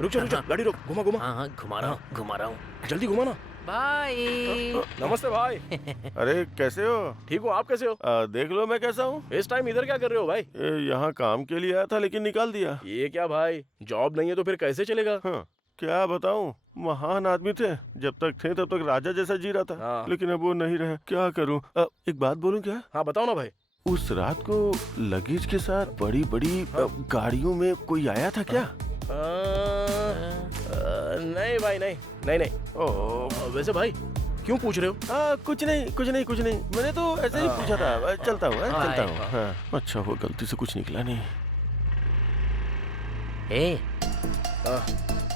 रुक जा, गाड़ी रोक, घुमा घुमा। हाँ घुमा रहा हूँ। जल्दी घुमा ना। भाई। नमस्ते भाई। अरे कैसे हो? ठीक हूँ, आप कैसे हो? देख लो मैं कैसा हूँ। इस टाइम इधर क्या कर रहे हो भाई? यहाँ काम के लिए आया था लेकिन निकाल दिया। ये क्या भाई, जॉब नहीं है तो फिर कैसे चलेगा? हाँ, क्या बताऊँ, महान आदमी थे। जब तक थे तब तक राजा जैसा जी रहा था। हाँ। लेकिन अब वो नहीं रहे। क्या करूँ? एक बात बोलूँ क्या? हाँ बताओ ना भाई। उस रात को लगेज के साथ बड़ी बड़ी गाड़ियों में कोई आया था क्या? नहीं भाई, नहीं नहीं नहीं। वैसे भाई क्यों पूछ रहे हो? कुछ नहीं। मैंने तो ऐसे ही पूछा था। चलता हूँ। हाँ, अच्छा हुआ गलती से कुछ निकला नहीं।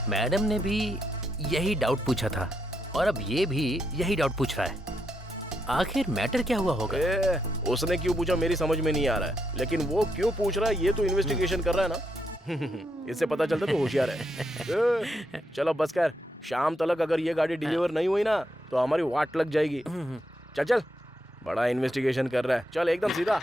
मैडम ने भी यही डाउट पूछा था और अब ये भी यही डाउट पूछ रहा है। आखिर मैटर क्या हुआ होगा? उसने क्यों पूछा मेरी समझ में नहीं आ रहा है, लेकिन वो क्यों पूछ रहा है ये तो इन्वेस्टिगेशन कर रहा है ना। इससे पता चलता तो होशियार है। चलो बस कर, शाम तक अगर ये गाड़ी डिलीवर नहीं हुई ना तो हमारी वाट लग जाएगी। चल चल, बड़ा इन्वेस्टिगेशन कर रहा है, चल एकदम सीधा।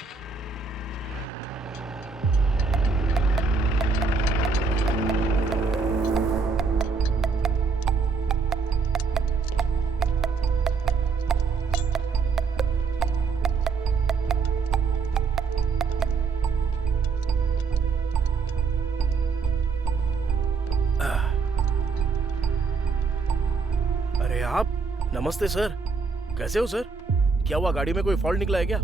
अरे आप, नमस्ते सर, कैसे हो सर? क्या हुआ, गाड़ी में कोई फॉल्ट निकला है क्या?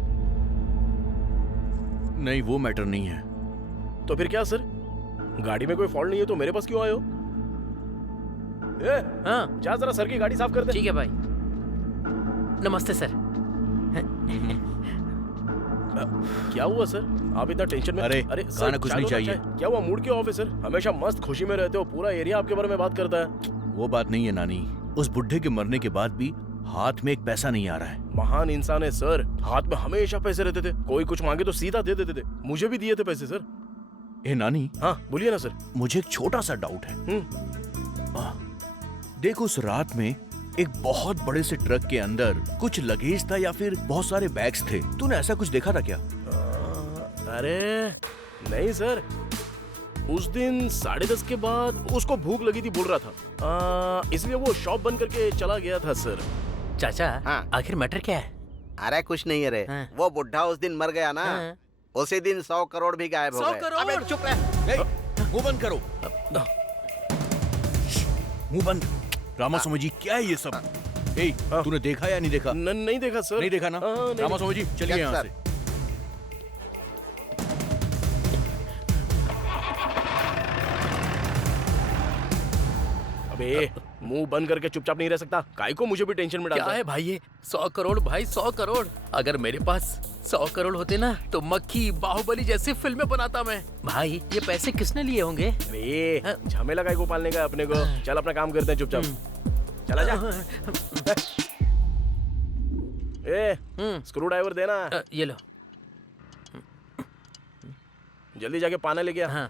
नहीं, वो मैटर नहीं है। तो फिर क्या सर? गाड़ी में कोई फॉल्ट नहीं है तो मेरे पास क्यों आए हो? हाँ, जा जरा सर की गाड़ी साफ कर दे। ठीक है भाई। नमस्ते सर। क्या हुआ सर, आप इतना टेंशन में? अरे सर, गाना कुछ नहीं चाहिए। क्या हुआ, मूड क्यों ऑफ है सर? हमेशा मस्त खुशी में रहते हो, पूरा एरिया आपके बारे में बात करता है। वो बात नहीं है नानी, उस बुढ़े के मरने के बाद भी हाथ में एक पैसा नहीं आ रहा है। महान इंसान है सर, हाथ में हमेशा पैसे रहते थे, कोई कुछ मांगे तो सीधा दे देते थे। मुझे भी दिए थे पैसे सर। ए नानी। हाँ बोलिए ना सर। मुझे एक छोटा सा डाउट है। देखो, उस रात में एक बहुत बड़े से ट्रक के अंदर कुछ लगेज था या फिर बहुत सारे बैग्स थे, तूने ऐसा कुछ देखा था क्या? अरे नहीं सर, उस दिन 10:30 के बाद उसको भूख लगी थी बोल रहा था, इसलिए वो शॉप बंद करके चला गया था सर। चाचा, हाँ। आखिर मैटर क्या है? अरे कुछ नहीं है रे। हाँ। वो बुढ़ा उस दिन मर गया ना, उसी दिन 100 करोड़ भी गायब हो गए। 100 करोड़? अबे चुप रह। मुंह बंद करो, मुंह बंद। रामास्वामी जी, क्या है ये सब? तूने देखा या नहीं देखा? नहीं देखा सर। नहीं देखा ना? रामास्वामी जी चलिए यहाँ से। अबे मुंह बंद करके चुपचाप नहीं रह सकता, काहे को मुझे भी टेंशन में डालता क्या है भाई ये? 100 करोड़ भाई, 100 करोड़। अगर मेरे पास 100 करोड़ होते ना तो मक्खी बाहुबली जैसी फिल्में बनाता मैं। भाई ये पैसे किसने लिए होंगे? अरे झमेला काहे को पालने का अपने को। चल अपना काम करते हैं चुपचाप, चला जा। स्क्रू ड्राइवर देना। ये लो, जल्दी जाके पाना लेके आ। हाँ।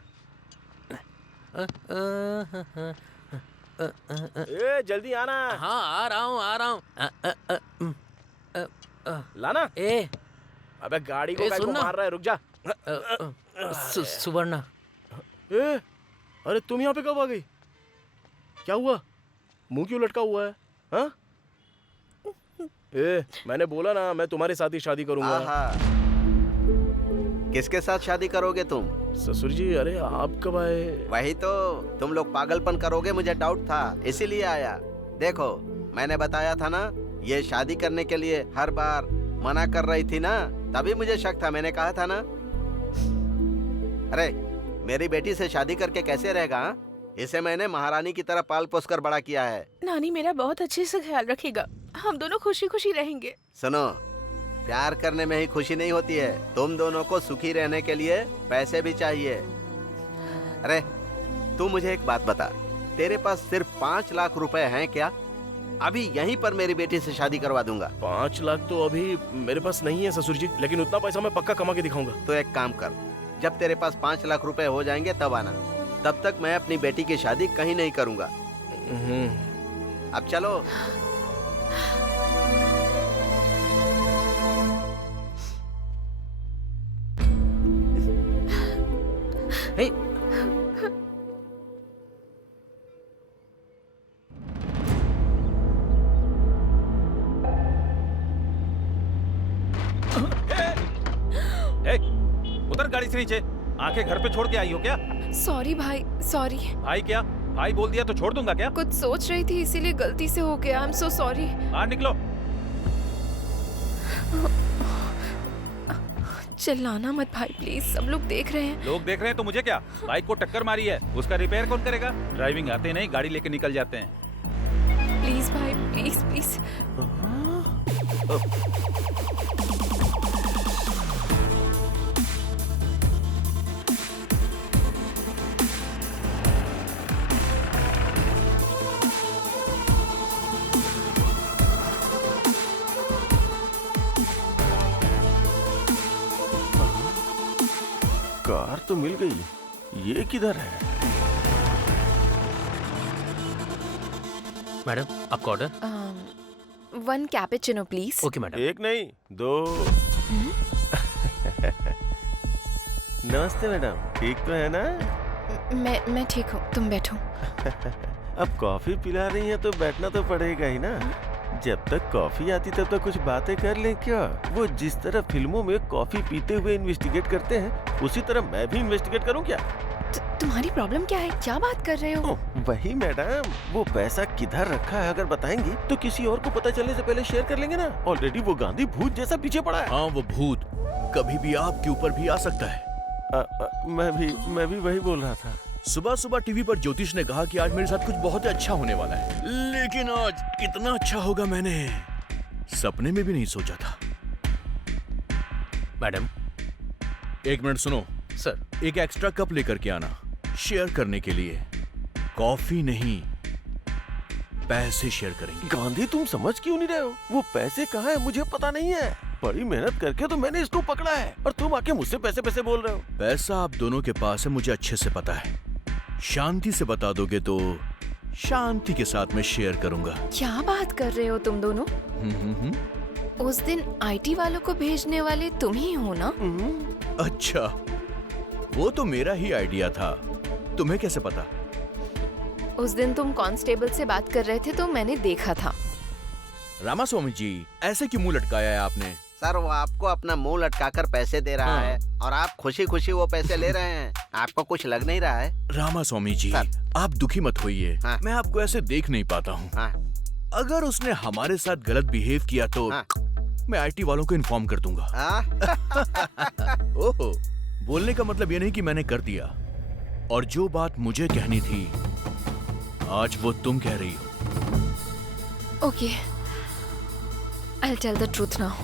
जल्दी आना। हाँ आ रहा हूँ। लाना। अबे गाड़ी को काहे को मार रहा है, रुक जा। सुवर्णा। अरे तुम यहाँ पे कब आ गई? क्या हुआ, मुंह क्यों लटका हुआ है? हाँ? मैंने बोला ना मैं तुम्हारे साथ ही शादी करूंगा। किसके साथ शादी करोगे तुम? ससुर जी, अरे आप कब आए? वही तो, तुम लोग पागलपन करोगे मुझे डाउट था, इसीलिए आया। देखो मैंने बताया था ना, ये शादी करने के लिए हर बार मना कर रही थी ना, तभी मुझे शक था। मैंने कहा था ना। अरे मेरी बेटी से शादी करके कैसे रहेगा? इसे मैंने महारानी की तरह पाल पोस कर बड़ा किया है। नानी मेरा बहुत अच्छे से ख्याल रखेगा, हम दोनों खुशी खुशी रहेंगे। सुनो, प्यार करने में ही खुशी नहीं होती है, तुम दोनों को सुखी रहने के लिए पैसे भी चाहिए। अरे तू मुझे एक बात बता, तेरे पास सिर्फ 5 लाख रुपए हैं क्या? अभी यहीं पर मेरी बेटी से शादी करवा दूंगा। 5 लाख तो अभी मेरे पास नहीं है ससुर जी, लेकिन उतना पैसा मैं पक्का कमा के दिखाऊंगा। तो एक काम कर, जब तेरे पास 5 लाख रुपए हो जाएंगे तब आना, तब तक मैं अपनी बेटी की शादी कहीं नहीं करूंगा। अब चलो। हे, उतर गाड़ी से नीचे। आंखें घर पे छोड़ के आई हो क्या? सॉरी भाई, सॉरी। भाई क्या? भाई बोल दिया तो छोड़ दूंगा क्या? कुछ सोच रही थी इसीलिए गलती से हो गया। I am so sorry. बाहर निकलो। चिल्लाना मत भाई प्लीज, सब लोग देख रहे हैं। लोग देख रहे हैं तो मुझे क्या? बाइक को टक्कर मारी है, उसका रिपेयर कौन करेगा? ड्राइविंग आते नहीं, गाड़ी लेके निकल जाते हैं। प्लीज भाई, प्लीज प्लीज। कार तो मिल गई, ये किधर है? मैडम आपका order? 1 cappuccino please. Okay madam. 1 नहीं 2। नमस्ते मैडम, ठीक तो है ना? मैं ठीक हूँ, तुम बैठो। अब कॉफी पिला रही है तो बैठना तो पड़ेगा ही ना। जब तक कॉफी आती तब तक कुछ बातें कर ले क्या? वो जिस तरह फिल्मों में कॉफी पीते हुए इन्वेस्टिगेट करते हैं, उसी तरह मैं भी इन्वेस्टिगेट करूं क्या? तुम्हारी प्रॉब्लम क्या है? क्या बात कर रहे हो? वही मैडम, वो पैसा किधर रखा है अगर बताएंगी तो किसी और को पता चलने से पहले शेयर कर लेंगे ना। ऑलरेडी वो गांधी भूत जैसा पीछे पड़ा है। हाँ, वो भूत कभी भी आपके ऊपर भी आ सकता है। मैं भी वही बोल रहा था। सुबह सुबह टीवी पर ज्योतिष ने कहा कि आज मेरे साथ कुछ बहुत ही अच्छा होने वाला है, लेकिन आज कितना अच्छा होगा मैंने सपने में भी नहीं सोचा था। मैडम 1 मिनट सुनो सर। एक एक्स्ट्रा कप लेकर के आना, शेयर करने के लिए। कॉफी नहीं, पैसे शेयर करेंगे। गांधी तुम समझ क्यों नहीं रहे हो? वो पैसे कहाँ है मुझे पता नहीं है। बड़ी मेहनत करके तो मैंने इसको पकड़ा है और तुम आके मुझसे पैसे बोल रहे हो। पैसा आप दोनों के पास है, मुझे अच्छे से पता है। शांति से बता दोगे तो शांति के साथ मैं शेयर करूंगा। क्या बात कर रहे हो तुम दोनों? उस दिन आईटी वालों को भेजने वाले तुम ही हो ना? अच्छा, वो तो मेरा ही आइडिया था, तुम्हें कैसे पता? उस दिन तुम कांस्टेबल से बात कर रहे थे तो मैंने देखा था। रामास्वामी जी, ऐसे क्यों मुंह लटकाया है आपने? सर, वो आपको अपना मुंह लटकाकर पैसे दे रहा है और आप खुशी खुशी वो पैसे ले रहे हैं। आपको कुछ लग नहीं रहा है? रामास्वामी जी, आप दुखी मत होइए। मैं आपको ऐसे देख नहीं पाता हूँ। अगर उसने हमारे साथ गलत बिहेव किया तो मैं आईटी वालों को इन्फॉर्म कर दूंगा। ओहो, बोलने का मतलब ये नहीं कि मैंने कर दिया, और जो बात मुझे कहनी थी आज वो तुम कह रही हो। Okay, I'll tell the truth now.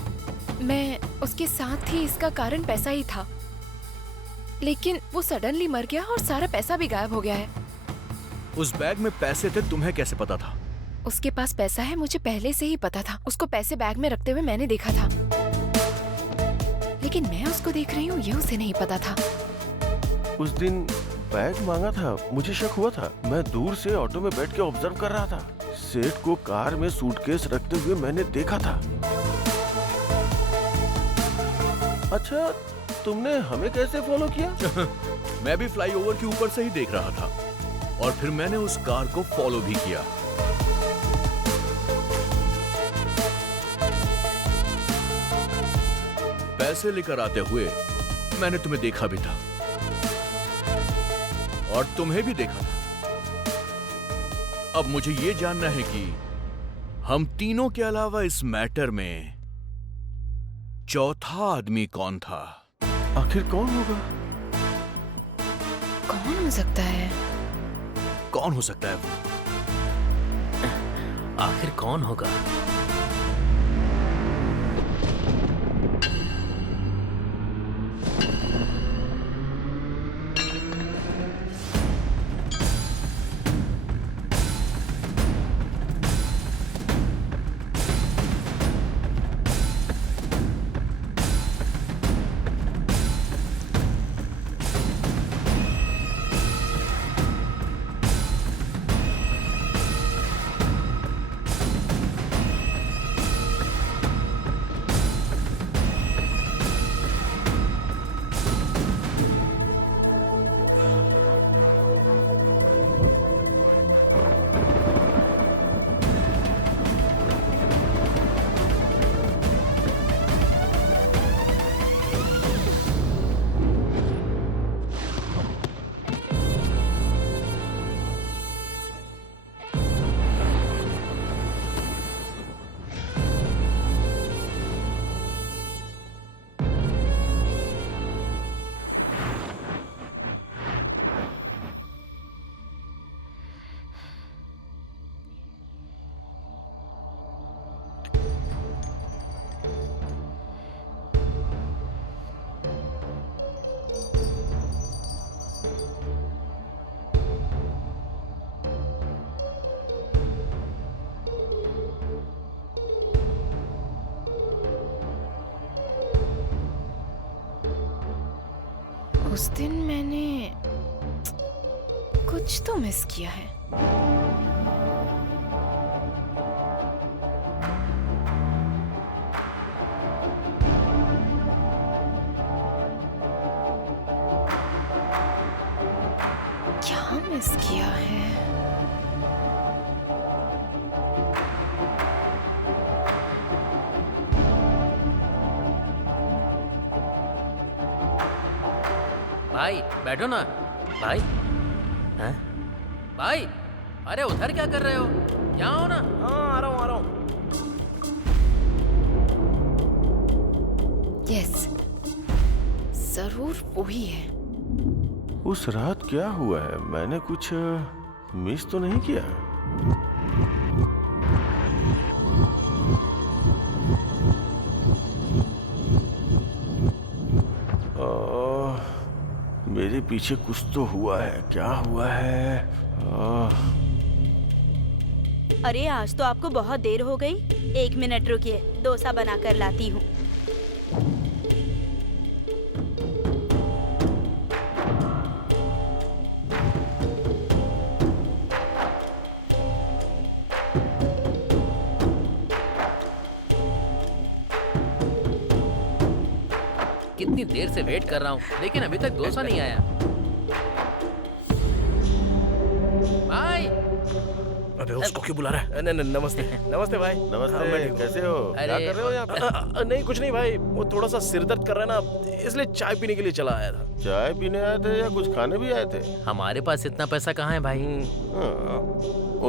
मैं उसके साथ थी, इसका कारण पैसा ही था, लेकिन वो सडनली मर गया और सारा पैसा भी गायब हो गया है। उस बैग में पैसे थे, तुम्हें कैसे पता था? उसके पास पैसा है, मुझे पहले से ही पता था। उसको पैसे बैग में रखते हुए मैंने देखा था, लेकिन मैं उसको देख रही हूँ ये उसे नहीं पता था। उस दिन बैग मांगा था, मुझे शक हुआ था। मैं दूर से ऑटो में बैठ के ऑब्जर्व कर रहा था। सेठ को कार में सूटकेस रखते हुए मैंने देखा था। अच्छा, तुमने हमें कैसे फॉलो किया? मैं भी फ्लाईओवर के ऊपर से ही देख रहा था और फिर मैंने उस कार को फॉलो भी किया। पैसे लेकर आते हुए मैंने तुम्हें देखा भी था और तुम्हें भी देखा था। अब मुझे ये जानना है कि हम तीनों के अलावा इस मैटर में चौथा आदमी कौन था? आखिर कौन होगा? कौन हो सकता है? कौन हो सकता है वो? आखिर कौन होगा? उस दिन मैंने कुछ तो मिस किया है। क्या मिस किया है? भाई बैठो ना भाई। हैं? भाई अरे उधर क्या कर रहे हो? यहाँ हो ना। हाँ आ रहा हूँ। यस, जरूर वही है। उस रात क्या हुआ है? मैंने कुछ मिस तो नहीं किया? मेरे पीछे कुछ तो हुआ है। क्या हुआ है? अरे आज तो आपको बहुत देर हो गई। 1 मिनट रुकिए, डोसा बना कर लाती हूँ। कितनी देर से वेट कर रहा हूँ लेकिन अभी तक डोसा नहीं आया। भाई अबे उसको क्यों बुला रहा है? नमस्ते नमस्ते भाई। नमस्ते, कैसे हो? क्या कर रहे हो यहाँ पे? नहीं कुछ नहीं भाई, वो थोड़ा सा सिर दर्द कर रहा है ना, इसलिए चाय पीने के लिए चला आया था। चाय पीने आए थे या कुछ खाने भी आए थे? हमारे पास इतना पैसा कहाँ है भाई?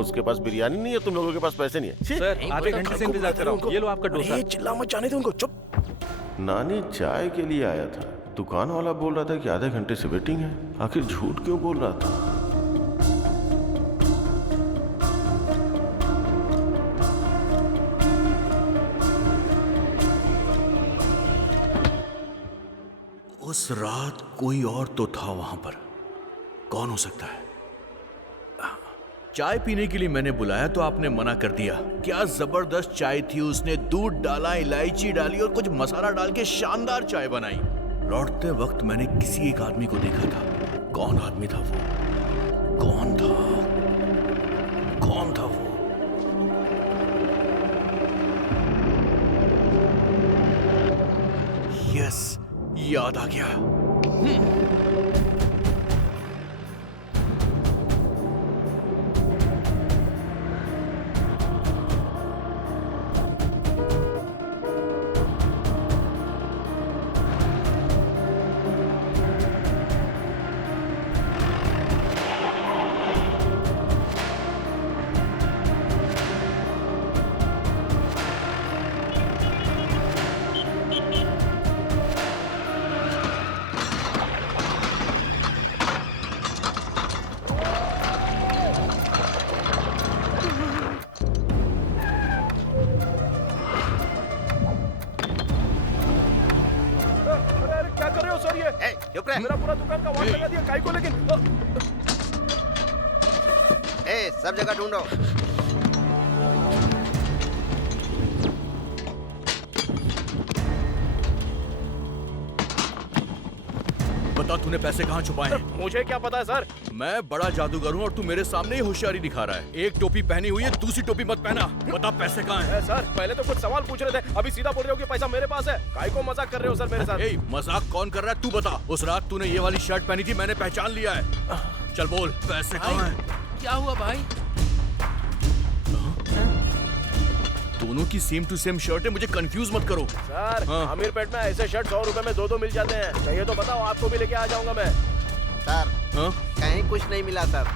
उसके पास बिरयानी नहीं है, तुम लोगों के पास पैसे नहीं है। सर आधे घंटे से इंतजार कर रहा हूँ, ये लो आपका डोसा। चिल्ला मत, जाने दो उनको, चुप। नानी चाय के लिए आया था। दुकान वाला बोल रहा था कि आधे घंटे से वेटिंग है। आखिर झूठ क्यों बोल रहा था? उस रात कोई और तो था वहां पर। कौन हो सकता है? चाय पीने के लिए मैंने बुलाया तो आपने मना कर दिया। क्या जबरदस्त चाय थी। उसने दूध डाला, इलायची डाली और कुछ मसाला डाल के शानदार चाय बनाई। लौटते वक्त मैंने किसी एक आदमी को देखा था। कौन आदमी था वो? कौन था? कौन था वो? यस, याद आ गया। मेरा पूरा दुकान का वाट लगा दिया काई को, लेकिन सब जगह ढूंढो। बता तूने पैसे कहाँ छुपाए हैं? मुझे क्या पता है सर। मैं बड़ा जादूगर हूँ और तू मेरे सामने ही होशियारी दिखा रहा है। एक टोपी पहनी हुई है, दूसरी टोपी मत पहना। बता पैसे कहाँ हैं? सर पहले तो कुछ सवाल पूछ रहे थे, अभी सीधा बोल रहे हो कि पैसा मेरे पास है। काय को मजाक कर रहे हो सर मेरे साथ? मजाक कौन कर रहा है तू बता। उस रात तूने ये वाली शर्ट पहनी थी, मैंने पहचान लिया है। चल बोल, पैसे कहाँ हैं? क्या हुआ भाई? दोनों की सेम टू सेम शर्ट है, मुझे कंफ्यूज मत करो। सर अमीर पेट में ऐसे शर्ट 100 रुपए में 2 मिल जाते हैं। चाहिए तो बताओ, आपको भी लेके आ जाऊंगा मैं। सर कहीं कुछ नहीं मिला सर।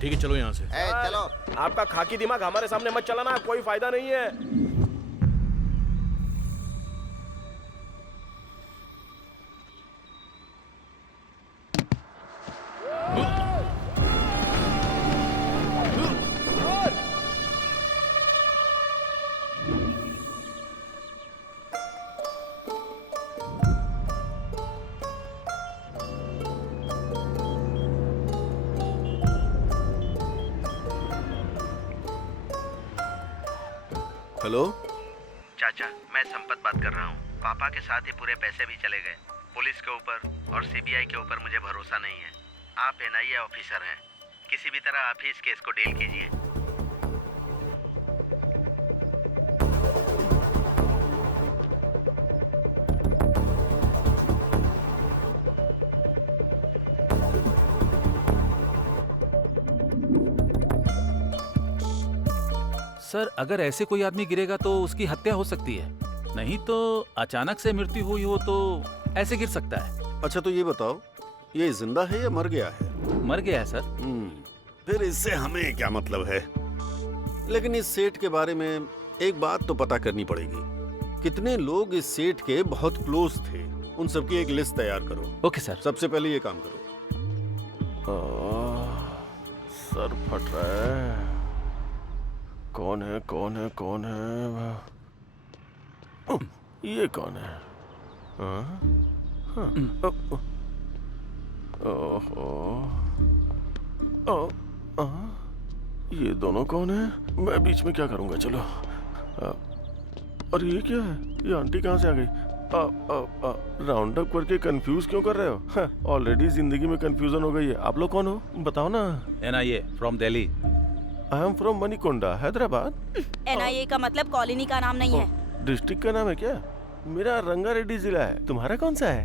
ठीक है चलो यहाँ से। चलो। आपका खाकी दिमाग हमारे सामने मत चलाना, कोई फायदा नहीं है। हेलो चाचा, मैं संपत बात कर रहा हूँ। पापा के साथ ही पूरे पैसे भी चले गए। पुलिस के ऊपर और सीबीआई के ऊपर मुझे भरोसा नहीं है। आप एनआईए ऑफिसर हैं, किसी भी तरह आप ही इस केस को डील कीजिए। सर, अगर ऐसे कोई आदमी गिरेगा तो उसकी हत्या हो सकती है, नहीं तो अचानक से मृत्यु हुई हो तो ऐसे गिर सकता है। अच्छा तो ये बताओ, ये जिंदा है या मर गया है? मर गया है सर। फिर इससे हमें क्या मतलब है? लेकिन इस सेठ के बारे में एक बात तो पता करनी पड़ेगी। कितने लोग इस सेठ के बहुत क्लोज थे, उन सबकी एक लिस्ट तैयार करो। Okay sir. सबसे पहले ये काम करो। सर फट रहा है। कौन है कौन है कौन है? ये कौन है? ये दोनों कौन है? मैं बीच में क्या करूंगा? चलो। और ये क्या है? ये आंटी कहाँ से आ गई? राउंड अप करके कंफ्यूज क्यों कर रहे हो? ऑलरेडी जिंदगी में कंफ्यूजन हो गई है। आप लोग कौन हो? बताओ ना। NIA from Delhi. I am from Manikonda, Hyderabad. NIA का मतलब कॉलोनी का नाम नहीं है। डिस्ट्रिक्ट का नाम है क्या? मेरा रंगारेड्डी जिला है। तुम्हारा कौन सा है?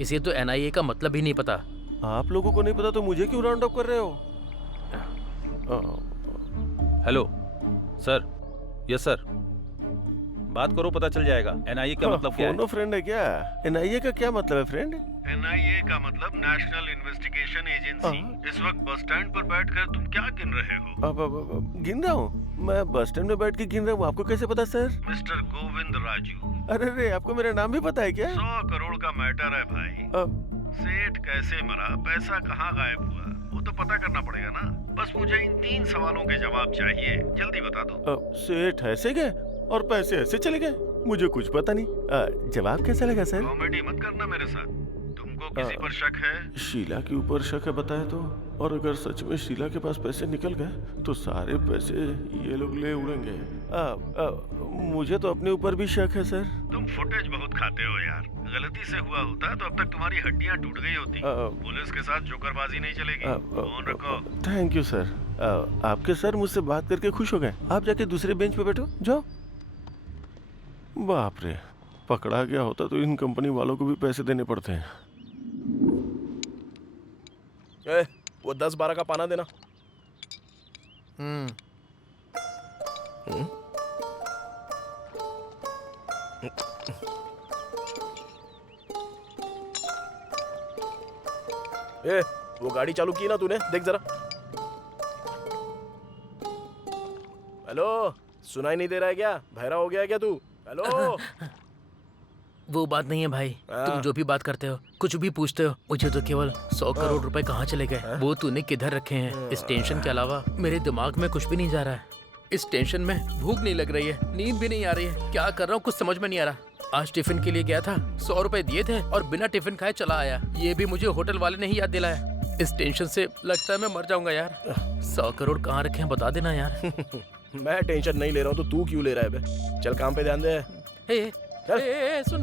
इसे तो एनआईए का मतलब ही नहीं पता। आप लोगों को नहीं पता तो मुझे क्यों राउंड अप कर रहे हो? Hello sir. Yes sir. बात करो, पता चल जाएगा। एनआईए का मतलब क्या है? फोनो फ्रेंड है क्या? एनआईए का क्या मतलब है फ्रेंड? एनआईए का मतलब नेशनल इन्वेस्टिगेशन एजेंसी। इस वक्त बस स्टैंड पर बैठकर तुम क्या गिन रहे हो? अब गिन रहा हूँ। मैं बस स्टैंड में बैठ के गिन रहा हूँ। आपको कैसे पता सर? मिस्टर गोविंद राजू। अरे रे, आपको मेरा नाम भी पता है क्या? 100 करोड़ का मैटर है भाई। सेठ कैसे मरा, पैसा कहाँ गायब हुआ, वो तो पता करना पड़ेगा ना। बस मुझे इन 3 सवालों के जवाब चाहिए, जल्दी बता दो। सेठ ऐसे गए और पैसे ऐसे चले गए? मुझे कुछ पता नहीं। जवाब कैसा लगा सर? कॉमेडी मत करना मेरे साथ। तुमको किसी पर शक है? शीला के ऊपर शक है बताया तो। और अगर सच में शीला के पास पैसे निकल गए तो सारे पैसे ये लोग ले उड़ेंगे। मुझे तो अपने ऊपर भी शक है सर। तुम फुटेज बहुत खाते हो यार। गलती से हुआ होता तो अब तक तुम्हारी हड्डियां टूट गई होती। पुलिस के साथ जोकरबाजी नहीं चलेगी। फोन रखो। Thank you sir. आपके सर मुझसे बात करके खुश हो गए। आप जाके दूसरे बेंच पे बैठो, जाओ। बाप रे, पकड़ा गया होता तो इन कंपनी वालों को भी पैसे देने पड़ते हैं। वो 10-12 का पाना देना। वो गाड़ी चालू की ना तूने? देख जरा। हेलो, सुनाई नहीं दे रहा है क्या? बहरा हो गया है क्या तू? हेलो। वो बात नहीं है भाई। तुम जो भी बात करते हो, कुछ भी पूछते हो, मुझे तो केवल 100 करोड़ रुपए कहाँ चले गए वो तूने किधर रखे हैं। इस टेंशन के अलावा मेरे दिमाग में कुछ भी नहीं जा रहा है। इस टेंशन में भूख नहीं लग रही है, नींद भी नहीं आ रही है। क्या कर रहा हूँ कुछ समझ में नहीं आ रहा। आज टिफिन के लिए गया था, 100 रुपए दिए थे और बिना टिफिन खाए चला आया। ये भी मुझे होटल वाले ने ही याद दिलाया। इस टेंशन से लगता है मैं मर जाऊंगा यार। 100 करोड़ कहाँ रखे हैं बता देना यार। मैं टेंशन नहीं ले रहा हूँ तो तू क्यों ले रहा है बे? चल काम पे ध्यान दे। सुन,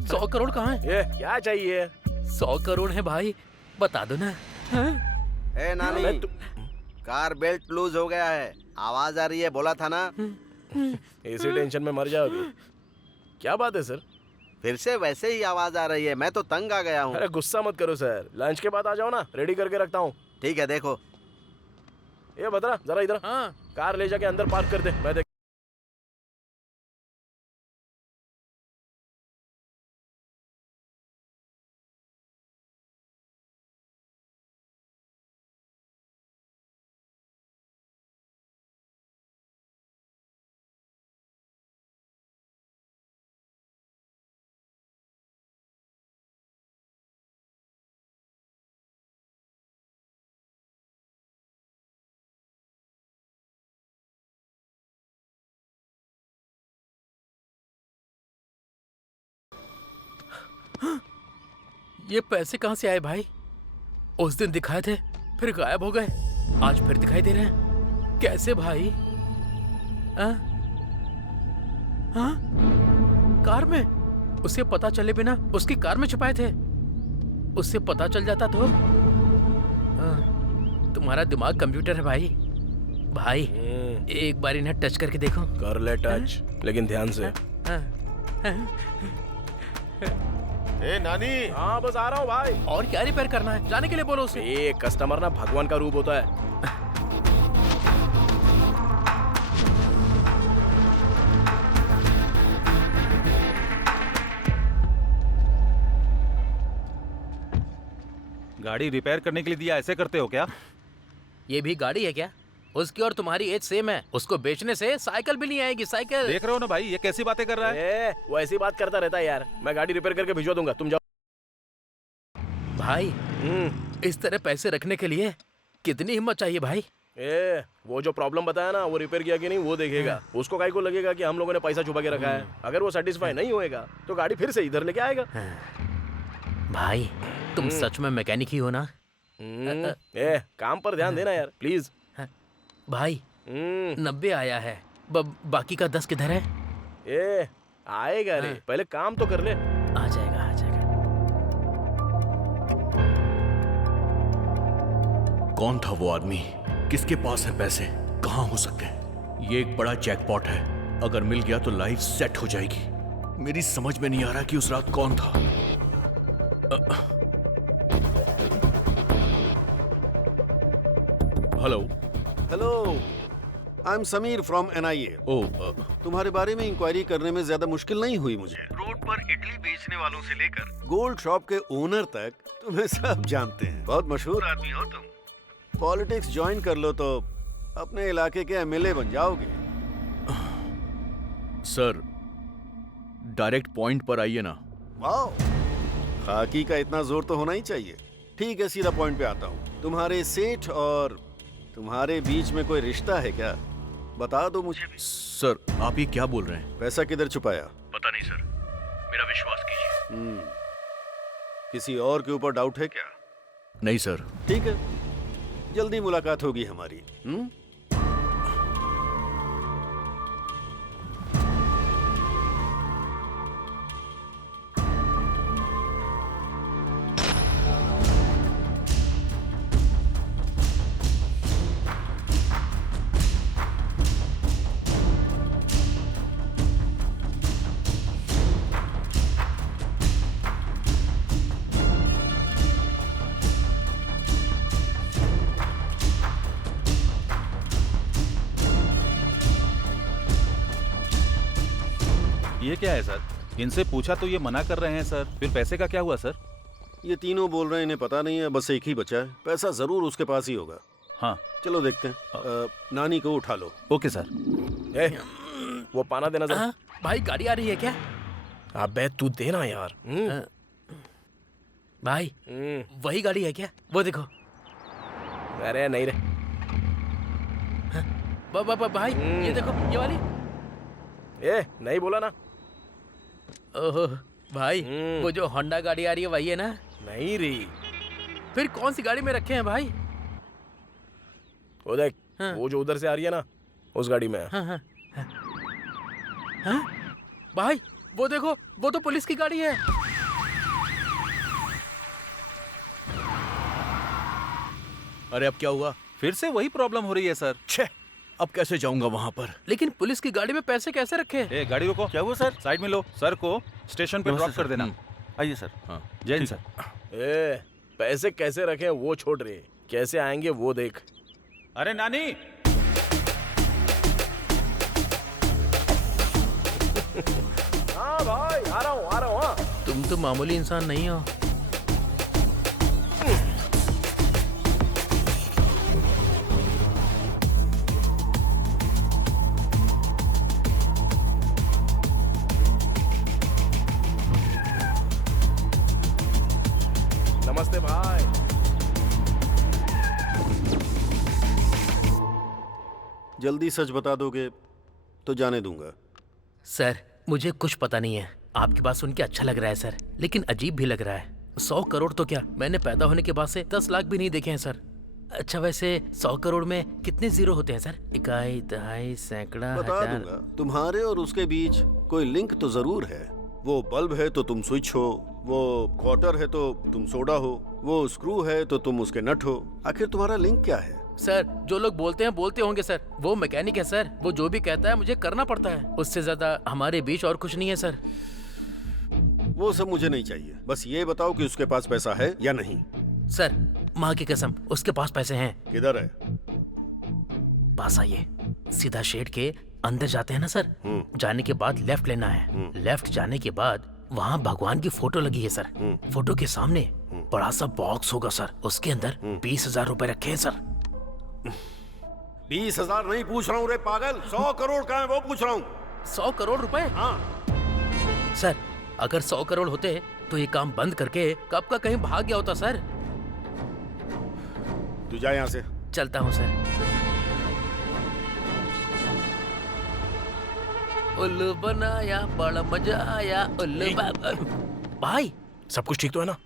100 करोड़ कहाँ है? ये क्या चाहिए? 100 करोड़ है भाई, बता दो ना। ए नानी, कार बेल्ट लूज हो गया है, आवाज आ रही है, बोला था ना। इसी टेंशन में मर जाओगे। क्या बात है सर? फिर से वैसे ही आवाज आ रही है, मैं तो तंग आ गया हूँ। अरे गुस्सा मत करो सर, लंच के बाद आ जाओ ना, रेडी करके रखता हूँ। ठीक है, देखो। ये बता जरा इधर। हाँ। कार ले जाके अंदर पार्क कर दे, मैं देख। ये पैसे कहाँ से आए भाई? उस दिन दिखाए थे, फिर गायब हो गए, आज फिर दिखाई दे रहे हैं। कैसे भाई? हाँ? कार में उसे पता चले बिना उसकी कार में छुपाए थे। उससे पता चल जाता तो तुम्हारा दिमाग कंप्यूटर है भाई। भाई एक बार इन्हें टच करके देखो। कर ले टच, लेकिन ध्यान से। ए नानी। हाँ बस आ रहा हूँ भाई। और क्या रिपेयर करना है, जाने के लिए बोलो उसे। ये कस्टमर ना भगवान का रूप होता है। गाड़ी रिपेयर करने के लिए दिया, ऐसे करते हो क्या? ये भी गाड़ी है क्या? उसकी और तुम्हारी एज सेम है। उसको बेचने से साइकिल भी नहीं आएगी। साइकिल देख रहे हो ना भाई, ये कैसी बातें कर रहा है। वो ऐसी बात करता रहता है यार। मैं गाड़ी रिपेयर करके भिजवा दूंगा, तुम जाओ। भाई इस तरह पैसे रखने के लिए कितनी हिम्मत चाहिए भाई। वो जो प्रॉब्लम बताया ना, वो रिपेयर किया कि नहीं वो देखेगा। उसको काहे को लगेगा कि हम लोगों ने पैसा छुपा के रखा है। अगर वो सेटिस्फाई नहीं होएगा तो गाड़ी फिर से इधर लेके आएगा। भाई तुम सच में मैकेनिक ही हो ना? काम पर ध्यान देना यार प्लीज। भाई 90 आया है, बाकी का 10 किधर है? आएगा रे, पहले काम तो कर ले। आ जाएगा आ जाएगा। कौन था वो आदमी? किसके पास है पैसे? कहाँ हो सकते हैं? ये एक बड़ा जैकपॉट है। अगर मिल गया तो लाइफ सेट हो जाएगी। मेरी समझ में नहीं आ रहा कि उस रात कौन था। Hello hello, I am Sameer from NIA। तुम्हारे बारे में इंक्वायरी करने में ज्यादा मुश्किल नहीं हुई मुझे। रोड पर इडली बेचने वालों से लेकर गोल्ड शॉप के ओनर तक तुम्हें सब जानते हैं। बहुत मशहूर आदमी हो तुम। पॉलिटिक्स ज्वाइन कर लो तो अपने इलाके के MLA बन जाओगे। सर डायरेक्ट पॉइंट पर आइए ना। वाओ, खाकी का इतना जोर तो होना ही चाहिए। ठीक है, सीधा पॉइंट पे आता हूँ। तुम्हारे सेठ और तुम्हारे बीच में कोई रिश्ता है क्या? बता दो मुझे भी। सर आप ये क्या बोल रहे हैं? पैसा किधर छुपाया? पता नहीं सर, मेरा विश्वास कीजिए। किसी और के ऊपर डाउट है क्या? नहीं सर। ठीक है, जल्दी मुलाकात होगी हमारी। ये क्या है सर? इनसे पूछा तो ये मना कर रहे हैं सर। फिर पैसे का क्या हुआ सर? ये तीनों बोल रहे हैं इन्हें पता नहीं है, बस एक ही बचा है। पैसा जरूर उसके पास ही होगा। हाँ चलो देखते हैं। नानी को उठा लो। Okay sir. वो पाना देना सर। भाई गाड़ी आ रही है क्या? अबे तू देना यार। भाई वही गाड़ी है क्या? वो देखो। अरे नहीं रे। भाई ये देखो, ये वाली। नहीं बोला ना। ओहो भाई, वो जो होंडा गाड़ी आ रही है वही है ना? नहीं रे। फिर कौन सी गाड़ी में रखे हैं भाई? वो देख, वो जो उधर से आ रही है ना, उस गाड़ी में। भाई वो देखो, वो तो पुलिस की गाड़ी है। अरे अब क्या हुआ? फिर से वही प्रॉब्लम हो रही है सर। छे, अब कैसे जाऊंगा वहां पर? लेकिन पुलिस की गाड़ी में पैसे कैसे रखे? गाड़ी रोको। क्या हुआ सर? साइड में लो। सर को स्टेशन पे ड्रॉप कर देना। आइए सर। हाँ जय हिंद सर। पैसे कैसे रखे वो छोड़ रहे, कैसे आएंगे वो देख। अरे नानी। हाँ भाई आ रहा हूँ हाँ। तुम तो मामूली इंसान नहीं हो। नमस्ते भाई। जल्दी सच बता दोगे तो जाने दूंगा। सर मुझे कुछ पता नहीं है। आपकी बात सुन के अच्छा लग रहा है सर, लेकिन अजीब भी लग रहा है। 100 करोड़ तो क्या, मैंने पैदा होने के बाद से 10 लाख भी नहीं देखे हैं सर। अच्छा वैसे 100 करोड़ में कितने जीरो होते हैं सर? इकाई, दहाई, सैकड़ा, बता हजार। दूंगा। तुम्हारे और उसके बीच कोई लिंक तो जरूर है। वो बल्ब है तो तुम स्विच हो, वो क्वार्टर है तो तुम सोडा हो, वो स्क्रू है तो तुम उसके नट हो। आखिर तुम्हारा लिंक क्या है? सर जो लोग बोलते हैं बोलते होंगे सर, वो मैकेनिक है सर, वो जो भी कहता है मुझे करना पड़ता है, उससे ज्यादा हमारे बीच और कुछ नहीं है सर। वो सब मुझे नहीं चाहिए, बस ये बताओ कि उसके पास पैसा है या नहीं। सर माँ की कसम उसके पास पैसे हैं। किधर है? पास आइए, सीधा शेड के अंदर जाते हैं ना सर, जाने के बाद लेफ्ट लेना है, लेफ्ट जाने के बाद वहाँ भगवान की फोटो लगी है सर, फोटो के सामने बड़ा सा बॉक्स होगा सर, उसके अंदर 20,000 रुपए रखे हैं सर। 20,000 नहीं पूछ रहा हूँ रे पागल, 100 करोड़ का है वो पूछ रहा हूँ। 100 करोड़ रुपए? हाँ सर अगर 100 करोड़ होते तो ये काम बंद करके कब का कहीं भाग गया होता सर। तू जा यहाँ से। चलता हूँ सर। उल्लू बनाया बड़ा मजा आया, उल्लू भाई सब कुछ ठीक तो है ना?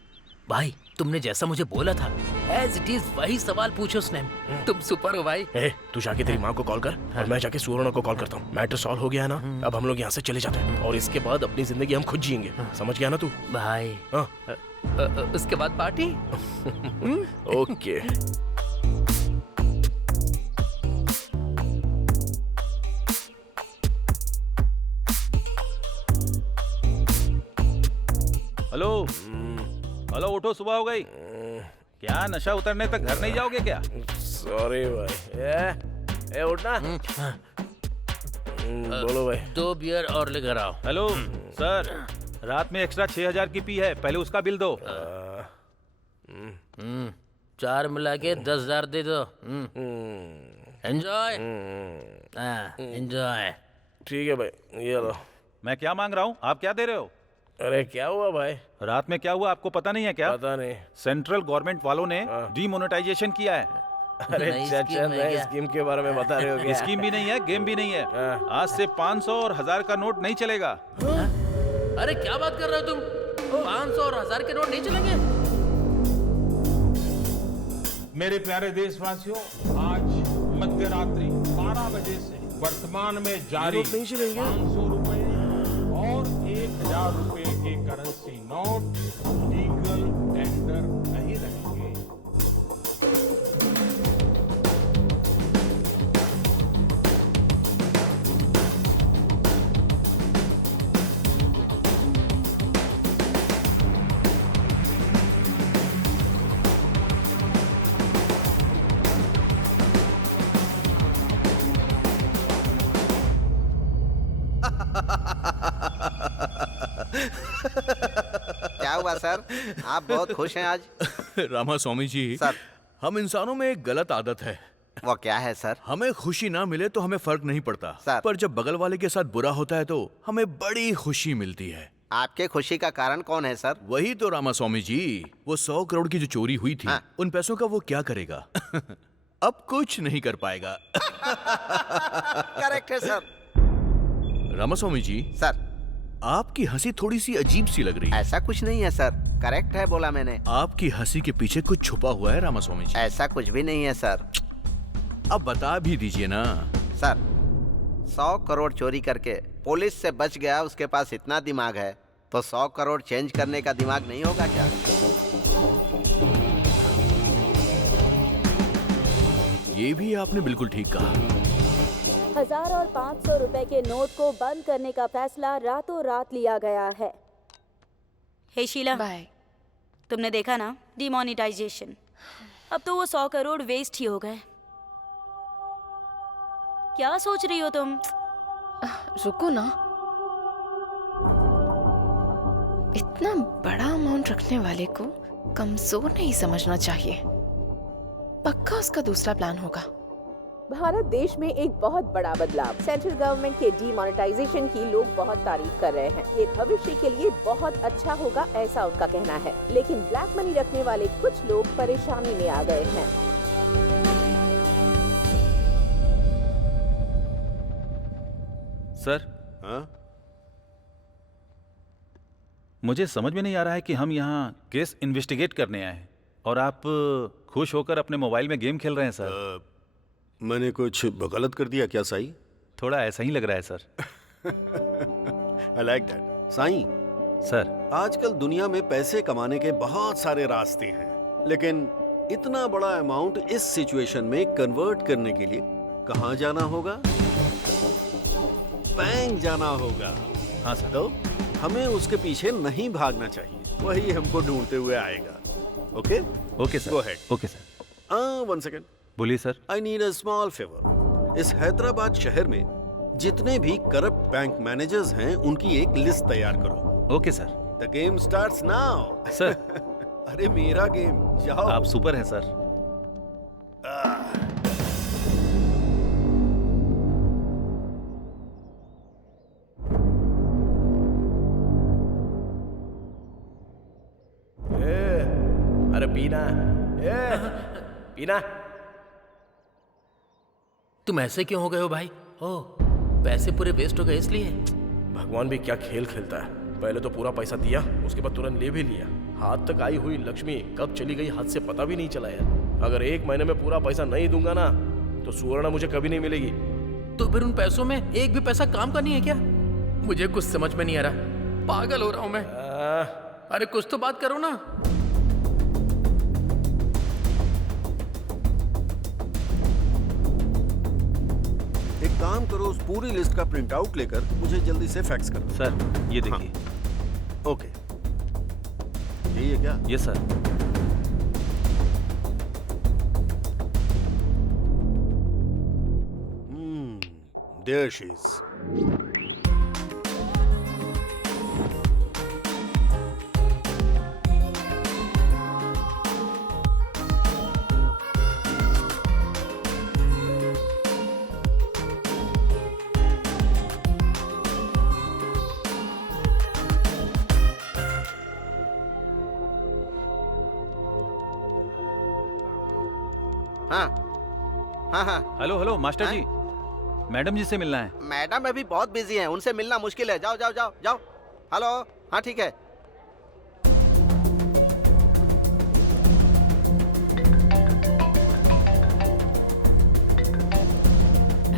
भाई तुमने जैसा मुझे बोला था एज इट इज वही सवाल पूछो उसने। तुम सुपर हो भाई। तू जाके तेरी माँ को कॉल कर और मैं जाके सुवर्णा को कॉल करता हूँ। मैटर सॉल्व हो गया है ना, अब हम लोग यहाँ से चले जाते हैं और इसके बाद अपनी जिंदगी हम खुद जिएंगे। समझ गया ना तू? भाई उसके बाद पार्टी। ओके। हेलो हेलो, उठो, सुबह हो गई क्या? नशा उतरने तक घर नहीं जाओगे क्या? सॉरी भाई। उठना। बोलो भाई। 2 बियर और लेकर आओ। हेलो सर, रात में एक्स्ट्रा 6,000 की पी है, पहले उसका बिल दो। 4 मिला के 10,000 दे दो। Enjoy enjoy. ठीक है भाई, ये लो। मैं क्या मांग रहा हूँ, आप क्या दे रहे हो? अरे क्या हुआ भाई? रात में क्या हुआ आपको पता नहीं है क्या? पता नहीं। सेंट्रल गवर्नमेंट वालों ने डीमोनेटाइजेशन किया है। अरे चाचा, नए स्कीम के बारे में बता रहे हो क्या? स्कीम भी नहीं है, गेम भी नहीं है। आज से 500 और 1000 का नोट नहीं चलेगा। अरे क्या बात कर रहे हो तुम? 500 और 1000 के नोट नहीं चलेंगे? मेरे प्यारे देशवासियों, आज मध्य रात्रि 12 बजे से वर्तमान में जारी 500 रुपए और 1,000 रुपए के करेंसी नोट लीगल टेंडर नहीं रहेंगे। क्या हुआ सर, आप बहुत खुश हैं आज? रामास्वामी जी सर, हम इंसानों में एक गलत आदत है। वो क्या है सर? हमें खुशी ना मिले तो हमें फर्क नहीं पड़ता सर, पर जब बगल वाले के साथ बुरा होता है तो हमें बड़ी खुशी मिलती है। आपके खुशी का कारण कौन है सर? वही तो रामास्वामी जी, वो 100 करोड़ की जो चोरी हुई थी, उन पैसों का वो क्या करेगा? अब कुछ नहीं कर पाएगा। करेक्ट है सर। रामास्वामी जी। सर, आपकी हंसी थोड़ी सी अजीब सी लग रही है। ऐसा कुछ नहीं है सर, करेक्ट है बोला मैंने। आपकी हंसी के पीछे कुछ छुपा हुआ है रामास्वामी जी। ऐसा कुछ भी नहीं है सर। अब बता भी दीजिए ना। सर, 100 करोड़ चोरी करके पुलिस से बच गया, उसके पास इतना दिमाग है तो 100 करोड़ चेंज करने का दिमाग नहीं होगा क्या? ये भी आपने बिल्कुल ठीक कहा। 1000 और 500 रुपए के नोट को बंद करने का फैसला रातों रात लिया गया है। हे शीला, बाय। तुमने देखा ना डिमोनेटाइजेशन, अब तो वो 100 करोड़ वेस्ट ही हो गए। क्या सोच रही हो तुम? रुको ना, इतना बड़ा अमाउंट रखने वाले को कमजोर नहीं समझना चाहिए। पक्का उसका दूसरा प्लान होगा। भारत देश में एक बहुत बड़ा बदलाव, सेंट्रल गवर्नमेंट के डीमोनेटाइजेशन की लोग बहुत तारीफ कर रहे हैं। ये भविष्य के लिए बहुत अच्छा होगा, ऐसा उनका कहना है। लेकिन ब्लैक मनी रखने वाले कुछ लोग परेशानी में आ गए हैं। सर, मुझे समझ में नहीं आ रहा है कि हम यहाँ केस इन्वेस्टिगेट करने आए हैं और आप खुश होकर अपने मोबाइल में गेम खेल रहे हैं सर। मैंने कुछ गलत कर दिया क्या साईं? थोड़ा ऐसा ही लग रहा है sir. I like that. Sai, sir, आजकल दुनिया में पैसे कमाने के बहुत सारे रास्ते हैं, लेकिन इतना बड़ा अमाउंट इस सिचुएशन में कन्वर्ट करने के लिए कहाँ जाना होगा? बैंक जाना होगा। हाँ सर। तो हमें उसके पीछे नहीं भागना चाहिए, वही हमको ढूंढते हुए आएगा। Okay? Okay sir. Go ahead. Okay sir. 1 second. बोलिए sir. I need a small favour. इस हैदराबाद शहर में जितने भी करप्ट बैंक मैनेजर्स हैं उनकी एक लिस्ट तैयार करो। Okay sir. The game starts now. Sir. अरे मेरा गेम, जाओ। आप सुपर हैं सर। अरे पीना, पीना। तुम ऐसे क्यों हो गए हो भाई? ओह, पैसे पूरे वेस्ट हो गए इसलिए? भगवान भी क्या खेल खेलता है। पहले तो पूरा पैसा दिया, उसके बाद तुरंत ले भी लिया। हाथ तक आई हुई लक्ष्मी कब चली गई हाथ से पता भी नहीं चला यार। अगर 1 महीने में पूरा पैसा नहीं दूंगा ना तो सुवर्णा मुझे कभी नहीं मिलेगी। तो फिर उन पैसों में एक भी पैसा काम का नहीं है क्या? मुझे कुछ समझ में नहीं आ रहा, पागल हो रहा हूं मैं। अरे कुछ तो बात करो ना। एक काम करो, उस पूरी लिस्ट का प्रिंट आउट लेकर मुझे जल्दी से फैक्स करो। सर ये देखिए। हाँ। ओके, यही है क्या? Yes sir. There she is. हाँ। हेलो हेलो मास्टर जी, मैडम जी से मिलना है। मैडम अभी बहुत बिजी हैं, उनसे मिलना मुश्किल है। जाओ जाओ जाओ जाओ। हेलो, हाँ ठीक है।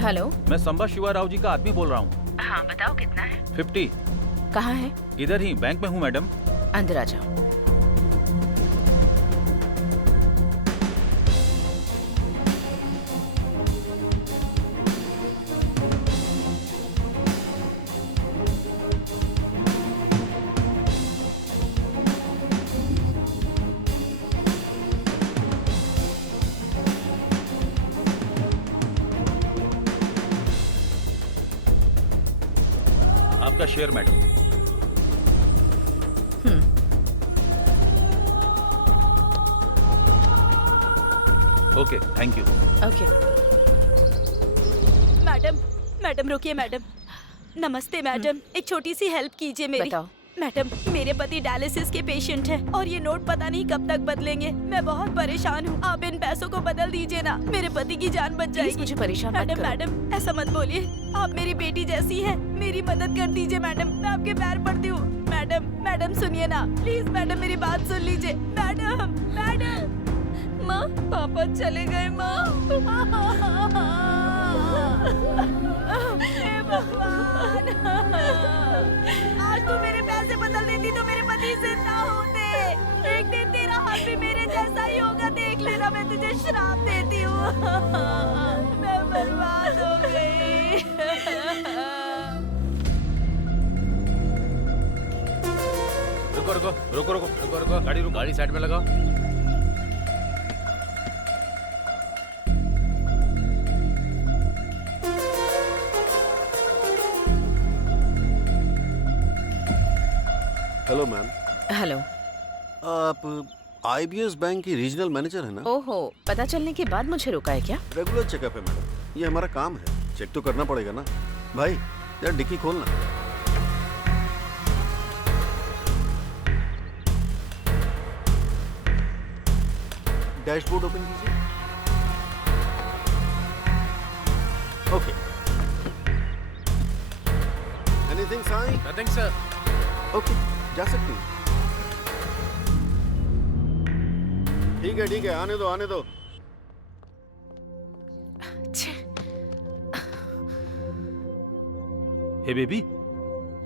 हेलो, मैं संबा शिवा राव जी का आदमी बोल रहा हूँ। हाँ बताओ कितना है? 50। कहाँ है? इधर ही बैंक में हूँ मैडम। अंदर आ जाओ। आपका share madam. Okay, thank you. Okay. Madam रुकिए मैडम। नमस्ते मैडम, एक छोटी सी हेल्प कीजिए मेरी। बताओ। मैडम, मेरे पति डायलिसिस के पेशेंट हैं और ये नोट पता नहीं कब तक बदलेंगे। मैं बहुत परेशान हूँ, आप इन पैसों को बदल दीजिए ना, मेरे पति की जान बच जाएगी। मुझे परेशान मत करो। मैडम ऐसा मत बोलिए, आप मेरी बेटी जैसी हैं, मेरी मदद कर दीजिए मैडम, मैं आपके पैर पड़ती हूँ। मैडम सुनिए ना प्लीज, मैडम मेरी बात सुन लीजिए। मैडम। माँ, पापा चले गए माँ। हे भगवान, आज तू मेरे पैसे बदल देती तो मेरे पति जिंदा होते। एक दिन तेरा हाल भी मेरे जैसा ही होगा, देख लेना, मैं तुझे श्राप देती हूँ। मैं बर्बाद हो गई। रुको, गाड़ी साइड में लगाओ। Hello ma'am. हेलो। आप IBS बैंक की रीजनल मैनेजर है ना? ओहो, पता चलने के बाद मुझे रोका है क्या? रेगुलर चेकअप है मैडम, ये हमारा काम है, चेक तो करना पड़ेगा ना। भाई यार डिक्की खोलना। डैशबोर्ड ओपन कीजिए। Okay. Anything sign? Nothing sir. Okay, जा सकते हैं। ठीक है, आने दो। हे बेबी,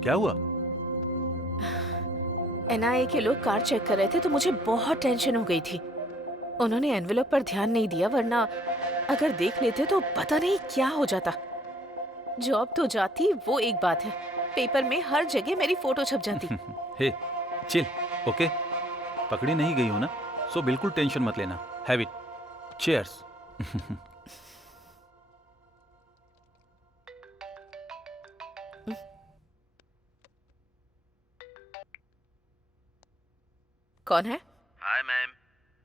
क्या हुआ? NIA के लोग कार चेक कर रहे थे तो मुझे बहुत टेंशन हो गई थी। उन्होंने एनवेलप पर ध्यान नहीं दिया, वरना अगर देख लेते तो पता नहीं क्या हो जाता। जॉब तो जाती, वो एक बात है, पेपर में हर जगह मेरी फोटो छप जाती। हे चिल, ओके? पकड़ी नहीं गई हो ना, सो बिल्कुल टेंशन मत लेना। Have it. चीयर्स। कौन है? Hi ma'am,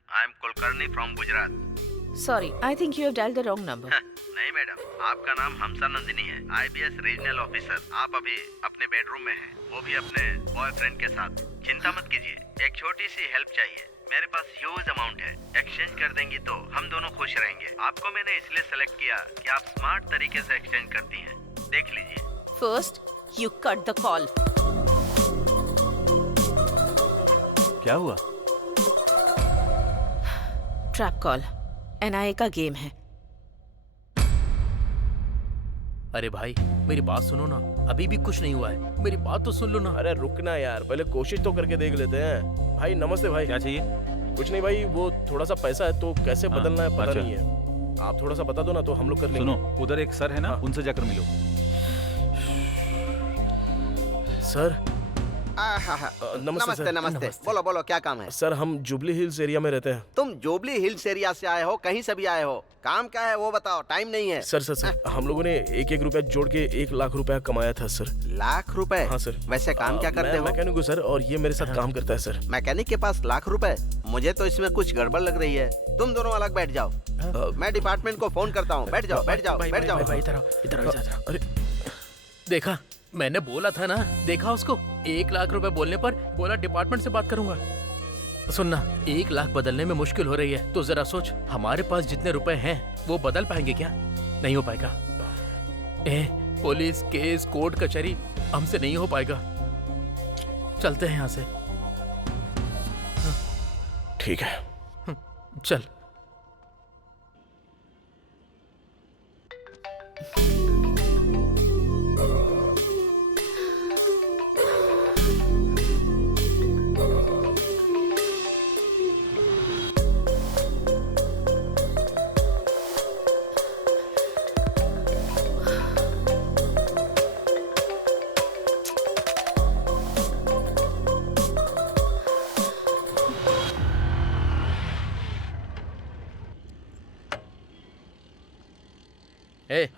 I am Kulkarni from Gujarat. Sorry, I think you have dialled the wrong number. नहीं मैडम, आपका नाम हमसा नंदिनी है, IBS रीजनल ऑफिसर। आप अभी अपने बेडरूम में हैं, वो भी अपने बॉयफ्रेंड के साथ। चिंता मत कीजिए, एक छोटी सी हेल्प चाहिए। मेरे पास ह्यूज अमाउंट है, एक्सचेंज कर देंगी तो हम दोनों खुश रहेंगे। आपको मैंने इसलिए सेलेक्ट किया कि आप स्मार्ट तरीके से एक्सचेंज करती हैं। देख लीजिए। First you cut the call. क्या हुआ? ट्रैप कॉल, NIA का गेम है। अरे भाई मेरी बात सुनो ना, अभी भी कुछ नहीं हुआ है, मेरी बात तो सुन लो ना। अरे रुकना यार, पहले कोशिश तो करके देख लेते हैं। भाई नमस्ते भाई। क्या चाहिए? कुछ नहीं भाई, वो थोड़ा सा पैसा है तो कैसे बदलना है पता अच्छा। नहीं है। आप थोड़ा सा बता दो ना तो हम लोग कर लेंगे। सुनो, उधर एक सर है ना, उनसे जाकर मिलो। सर नमस्ते नमस्ते। बोलो बोलो, क्या काम है? सर हम जुबली हिल्स एरिया में रहते हैं। तुम जुबली हिल्स एरिया से आए हो, कहीं से भी आए हो, काम क्या है वो बताओ, टाइम नहीं है। सर हम लोगों ने एक रुपया जोड़ के 1 लाख रुपया कमाया था सर। लाख रुपए? हाँ सर। वैसे काम क्या करते हो? मैकेनिक हूँ सर, और ये मेरे साथ काम करता है सर। मैकेनिक के पास लाख रुपए? मुझे तो इसमें कुछ गड़बड़ लग रही है। तुम दोनों अलग बैठ जाओ, मैं डिपार्टमेंट को फोन करता हूँ। बैठ जाओ बैठ जाओ बैठ जाओ। अरे देखा, मैंने बोला था ना, देखा उसको। 1 लाख रुपए बोलने पर बोला डिपार्टमेंट से बात करूंगा। सुनना, 1 लाख बदलने में मुश्किल हो रही है तो जरा सोच, हमारे पास जितने रुपए हैं वो बदल पाएंगे क्या? नहीं हो पाएगा। पुलिस केस कोर्ट कचहरी हमसे नहीं हो पाएगा। चलते हैं यहाँ से। ठीक है चल।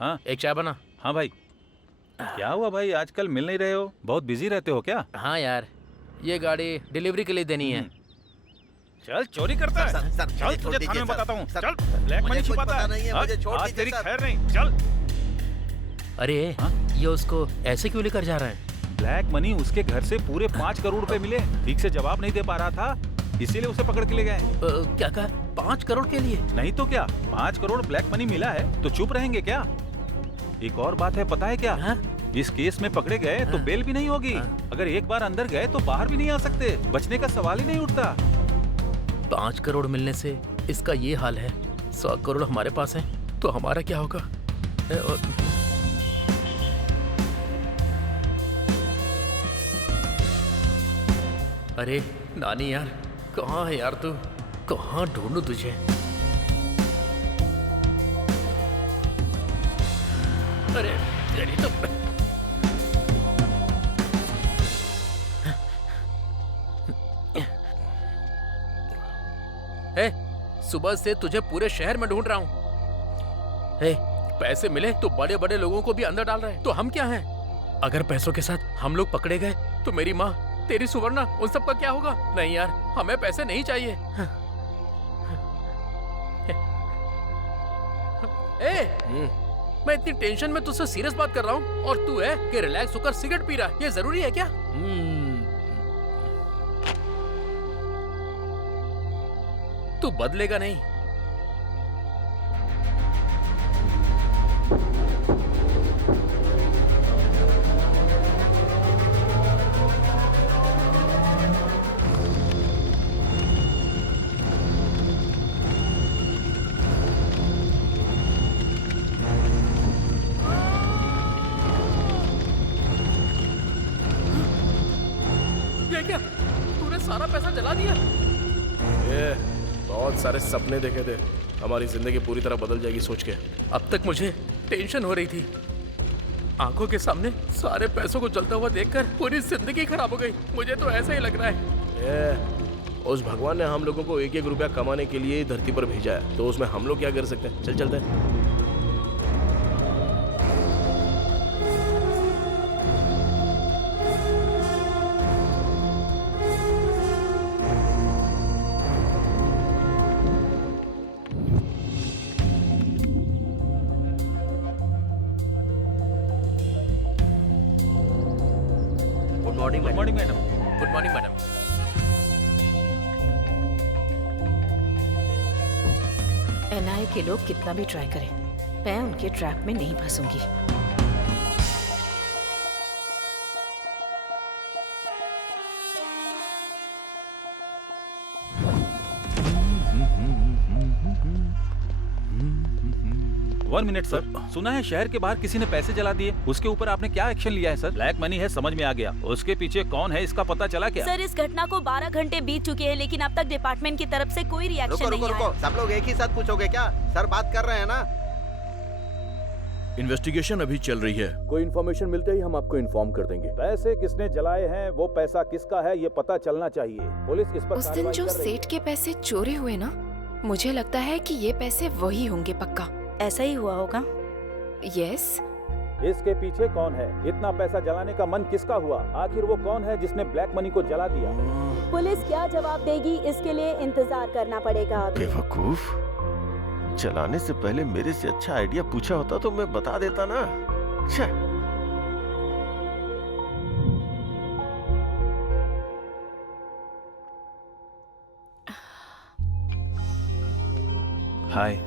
हाँ एक चाय बना। हाँ भाई। क्या हुआ भाई, आजकल मिल नहीं रहे हो, बहुत बिजी रहते हो क्या? हाँ यार, ये गाड़ी डिलीवरी के लिए देनी है। चल चोरी करता है। चल तुझे थाने में बताता हूँ। चल, ब्लैक मनी छुपाता है। आज तेरी खैर नहीं, चल। अरे ये उसको ऐसे क्यों लेकर जा रहा है? ब्लैक मनी उसके घर से पूरे 5 करोड़ रुपए मिले, ठीक से जवाब नहीं दे पा रहा था, इसीलिए उसे पकड़ के ले गए। क्या कहा? 5 करोड़ के लिए? नहीं तो क्या, 5 करोड़ ब्लैक मनी मिला है तो चुप रहेंगे क्या? एक और बात है, पता है क्या? इस केस में पकड़े गए तो बेल भी नहीं होगी। अगर एक बार अंदर गए तो बाहर भी नहीं आ सकते, बचने का सवाल ही नहीं उठता। 5 करोड़ मिलने से इसका ये हाल है, 100 करोड़ हमारे पास है तो हमारा क्या होगा? अरे नानी यार, कहाँ है यार तू? कहाँ ढूंढूं तुझे? अरे तेरी तो सुबह से तुझे पूरे शहर में ढूंढ रहा हूँ। पैसे मिले तो बड़े बड़े लोगों को भी अंदर डाल रहे हैं, तो हम क्या हैं? अगर पैसों के साथ हम लोग पकड़े गए तो मेरी माँ, तेरी सुवर्णा, उन सब का क्या होगा? नहीं यार, हमें पैसे नहीं चाहिए। मैं इतनी टेंशन में तुझसे सीरियस बात कर रहा हूँ और तू है कि रिलैक्स होकर सिगरेट पी रहा है। ये जरूरी है क्या? तू बदलेगा नहीं। ये क्या? तूने सारा पैसा जला दिया। ये बहुत सारे सपने देखे थे, हमारी जिंदगी पूरी तरह बदल जाएगी सोच के। अब तक मुझे टेंशन हो रही थी, आंखों के सामने सारे पैसों को जलता हुआ देखकर पूरी जिंदगी खराब हो गई। मुझे तो ऐसा ही लग रहा है। उस भगवान ने हम लोगों को एक एक रुपया कमाने के लिए धरती पर भेजा है, तो उसमें हम लोग क्या कर सकते हैं? चल चलते हैं। Good morning madam. Good morning madam. NIA के लोग कितना भी ट्राई करें, मैं उनके ट्रैप में नहीं फंसूंगी। वन मिनट सर, सुना है शहर के बाहर किसी ने पैसे जला दिए, उसके ऊपर आपने क्या एक्शन लिया है सर? ब्लैक मनी है, समझ में आ गया। उसके पीछे कौन है इसका पता चला क्या? सर, इस घटना को 12 घंटे बीत चुके हैं, लेकिन अब तक डिपार्टमेंट की तरफ से कोई रिएक्शन नहीं आया। रुको, सब लोग एक ही साथ पूछोगे क्या? सर बात कर रहे हैं ना। इन्वेस्टिगेशन अभी चल रही है, कोई इन्फॉर्मेशन मिलते ही हम आपको इन्फॉर्म कर देंगे। पैसे किसने जलाए हैं, वो पैसा किसका है, ये पता चलना चाहिए। पुलिस इस पर उस दिन जो सेठ के पैसे चोरी हुए ना, मुझे लगता है कि ये पैसे वही होंगे पक्का। ऐसा ही हुआ होगा। यस। इसके पीछे कौन है? इतना पैसा जलाने का मन किसका हुआ? आखिर वो कौन है जिसने ब्लैक मनी को जला दिया? पुलिस क्या जवाब देगी, इसके लिए इंतजार करना पड़ेगा। बेवकूफ, जलाने से पहले मेरे से अच्छा आइडिया पूछा होता तो मैं बता देता ना। हाय।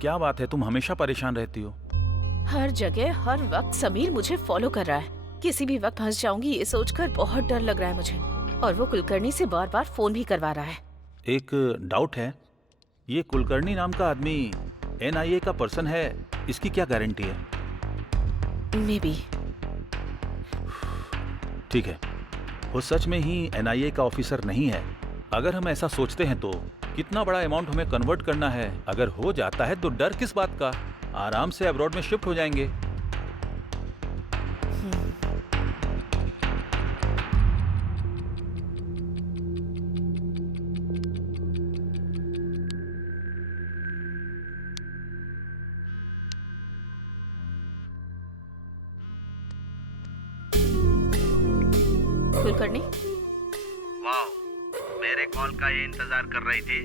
क्या बात है, तुम हमेशा परेशान रहती हो? हर जगह हर वक्त समीर मुझे फॉलो कर रहा है। किसी भी वक्त फंस जाऊंगी ये सोचकर बहुत डर लग रहा है मुझे। और वो कुलकर्णी से बार बार फोन भी करवा रहा है। एक डाउट है, ये कुलकर्णी नाम का आदमी एनआईए का पर्सन है, इसकी क्या गारंटी है? May be. ठीक है, वो सच में ही एनआईए का ऑफिसर नहीं है। अगर हम ऐसा सोचते हैं तो कितना बड़ा अमाउंट हमें कन्वर्ट करना है। अगर हो जाता है तो डर किस बात का, आराम से अब्रॉड में शिफ्ट हो जाएंगे। कुलकर्णी, वाह, मेरे कॉल का ये इंतजार कर रही थी।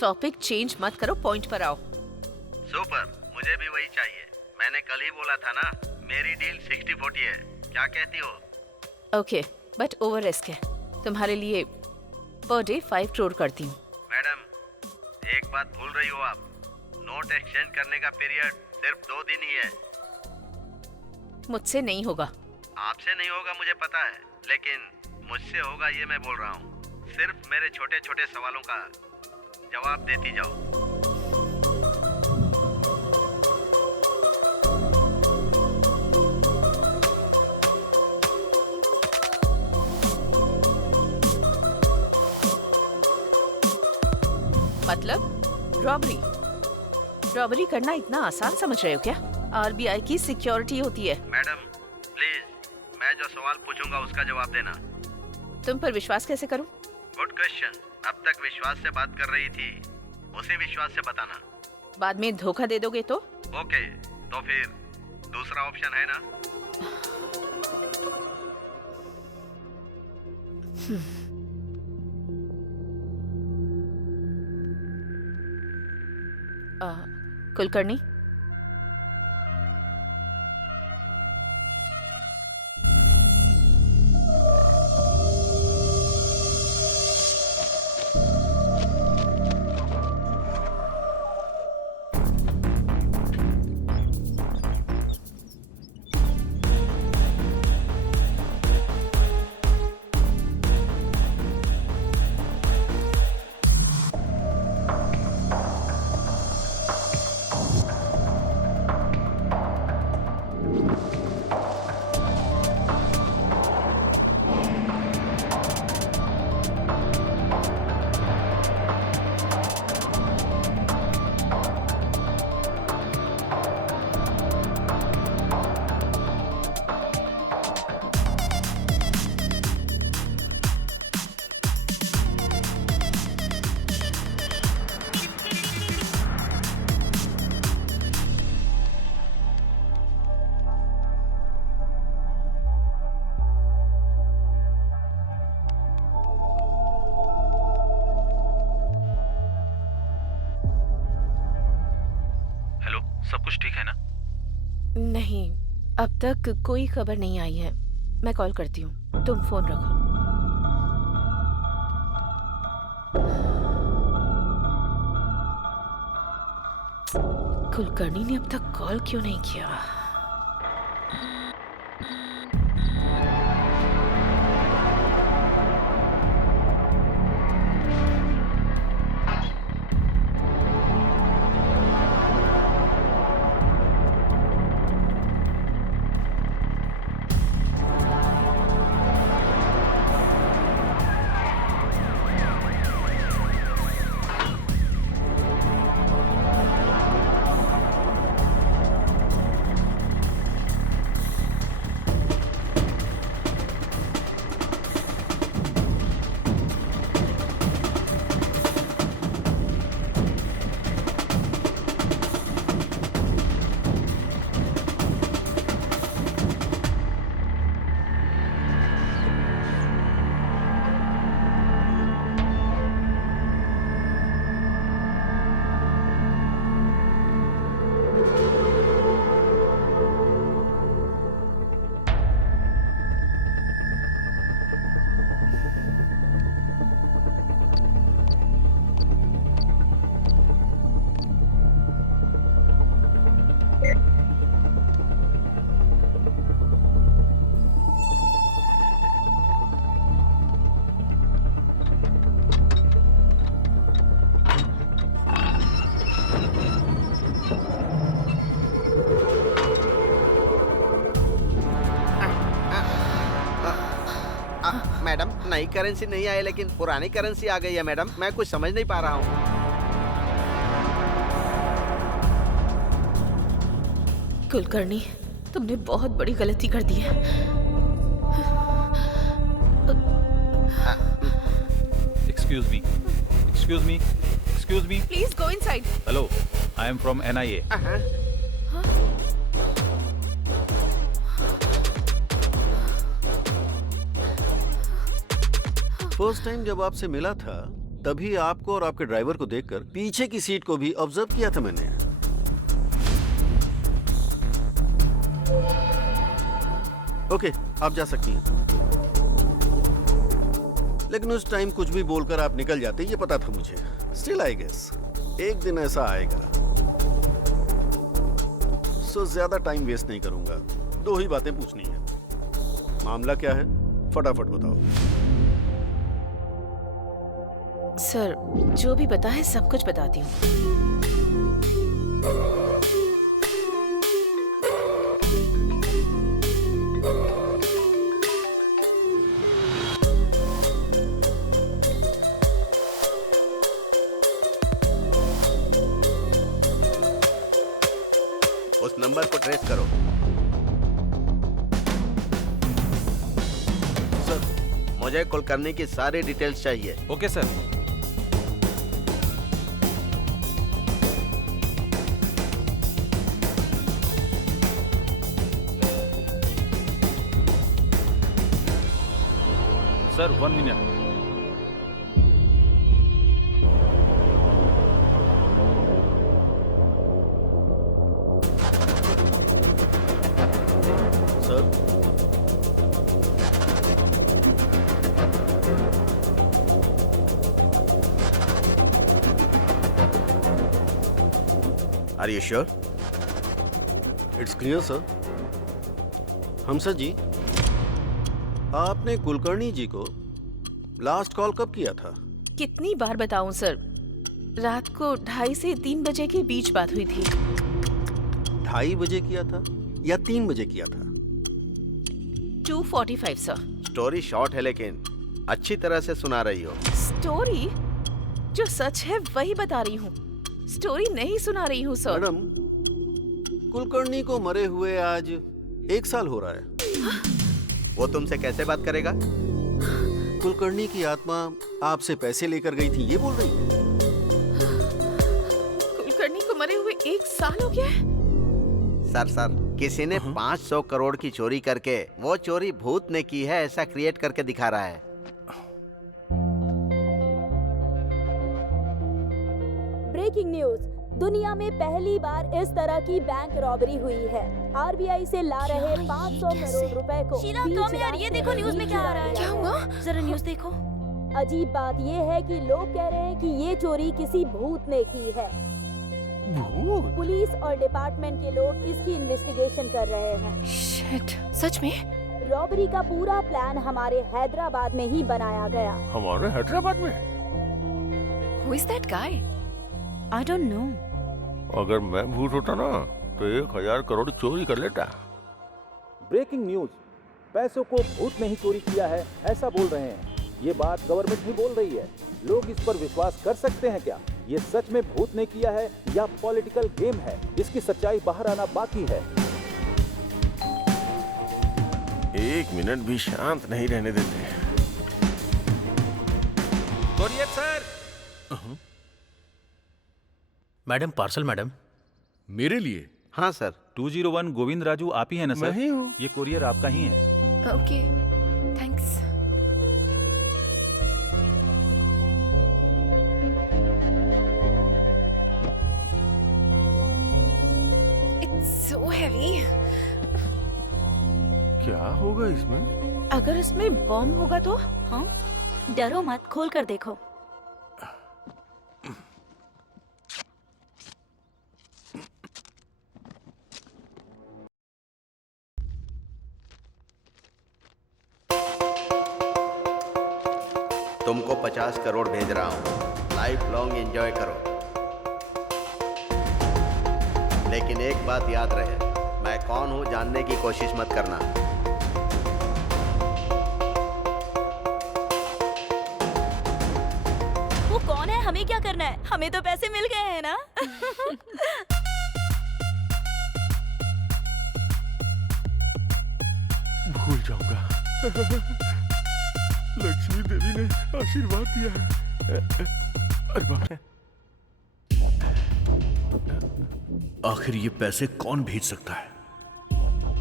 टॉपिक चेंज मत करो, पॉइंट पर आओ। सुपर, मुझे भी वही चाहिए। मैंने कल ही बोला था ना, मेरी डील 60-40 है। क्या कहती हो? ओके, बट ओवर रिस्क है। तुम्हारे लिए पर डे 5 करोड़ करती हूँ। मैडम, एक बात भूल रही हो आप। नोट एक्सचेंज करने का पीरियड सिर्फ 2 दिन ही है। मुझसे नहीं होगा। आपसे नहीं होगा मुझे पता है, लेकिन मुझसे होगा ये मैं बोल रहा हूँ। सिर्फ मेरे छोटे छोटे सवालों का जवाब देती जाओ। मतलब रॉबरी करना इतना आसान समझ रहे हो क्या? आरबीआई की सिक्योरिटी होती है। मैडम प्लीज, मैं जो सवाल पूछूंगा उसका जवाब देना। तुम पर विश्वास कैसे करूं? Good question. अब तक विश्वास से बात कर रही थी, उसी विश्वास से बताना। बाद में धोखा दे दोगे तो? ओके, तो फिर दूसरा ऑप्शन है ना? कुलकर्णी, कुछ ठीक है ना? नहीं, अब तक कोई खबर नहीं आई है। मैं कॉल करती हूँ, तुम फोन रखो। कुलकर्णी ने अब तक कॉल क्यों नहीं किया? मैडम, नई करेंसी नहीं आई लेकिन पुरानी करेंसी आ गई है मैडम। मैं कुछ समझ नहीं पा रहा हूँ। कुलकर्णी, तुमने बहुत बड़ी गलती कर दी है। Excuse me, excuse me, excuse me. Please go inside. Hello, I am from NIA। First time जब आपसे मिला था तभी आपको और आपके ड्राइवर को देखकर पीछे की सीट को भी ऑब्जर्व किया था मैंने। ओके, आप जा सकती हैं। लेकिन उस टाइम कुछ भी बोलकर आप निकल जाते, ये पता था मुझे। स्टिल आई गेस एक दिन ऐसा आएगा। सो ज्यादा टाइम वेस्ट नहीं करूंगा, 2 ही बातें पूछनी है। मामला क्या है, फटाफट बताओ। सर, जो भी पता है सब कुछ बताती हूँ। उस नंबर को ट्रेस करो। सर, मुझे कुलकर्णी की सारी डिटेल्स चाहिए। Okay sir. Sir 1 minute. Sir, are you sure? It's clear sir. हमसर जी, आपने कुलकर्णी जी को लास्ट कॉल कब किया था? कितनी बार बताऊं सर, रात को 2:30 से 3 बजे के बीच बात हुई थी। 2:30 बजे किया था या 3 बजे किया था? 2:45 सर। स्टोरी शॉर्ट है लेकिन अच्छी तरह से सुना रही हो। स्टोरी? जो सच है वही बता रही हूँ, स्टोरी नहीं सुना रही हूँ सर। मैडम, कुलकर्णी को मरे हुए आज 1 साल हो रहा है। वो तुमसे कैसे बात करेगा? कुलकर्णी की आत्मा आपसे पैसे लेकर गई थी, ये बोल रही है। कुलकर्णी को मरे हुए 1 साल हो गया है? सर, किसी ने 500 करोड़ की चोरी करके वो चोरी भूत ने की है ऐसा क्रिएट करके दिखा रहा है। ब्रेकिंग न्यूज, दुनिया में पहली बार इस तरह की बैंक रॉबरी हुई है। आरबीआई से ला रहे 500 करोड़ रुपए को शीला कम यार, ये देखो न्यूज़ में क्या आ रहा है। क्या हुआ? जरा न्यूज़ देखो। अजीब बात ये है कि लोग कह रहे हैं कि ये चोरी किसी भूत ने की है। पुलिस और डिपार्टमेंट के लोग इसकी इन्वेस्टिगेशन कर रहे हैं। शिट, सच में? रॉबरी का पूरा प्लान हमारे हैदराबाद में ही बनाया गया। हमारे हैदराबाद में? Who is that guy? I don't know. अगर मैं भूत होता ना तो 1000 करोड़ चोरी कर लेता। ब्रेकिंग न्यूज, पैसों को भूत ने ही चोरी किया है ऐसा बोल रहे हैं। ये बात गवर्नमेंट ही बोल रही है। लोग इस पर विश्वास कर सकते हैं क्या? ये सच में भूत ने किया है या पॉलिटिकल गेम है जिसकी सच्चाई बाहर आना बाकी है। एक मिनट भी शांत नहीं रहने देते। Courier sir. Madam, parcel madam. मेरे लिए? हाँ सर। 201 गोविंद राजू आप ही है ना सर? मैं ही हूँ। ये कोरियर आपका ही है। Okay, thanks. It's so heavy. क्या होगा इसमें? अगर इसमें बॉम्ब होगा तो? हाँ, डरो मत, खोल कर देखो। तुमको 50 करोड़ भेज रहा हूँ, लाइफ लॉन्ग एंजॉय करो। लेकिन एक बात याद रहे, मैं कौन हूँ जानने की कोशिश मत करना। वो कौन है, हमें क्या करना है? हमें तो पैसे मिल गए हैं ना। भूल जाऊंगा। लक्ष्मी देवी ने आशीर्वाद दिया है। अरे बाप रे। आखिर ये पैसे कौन भेज सकता है?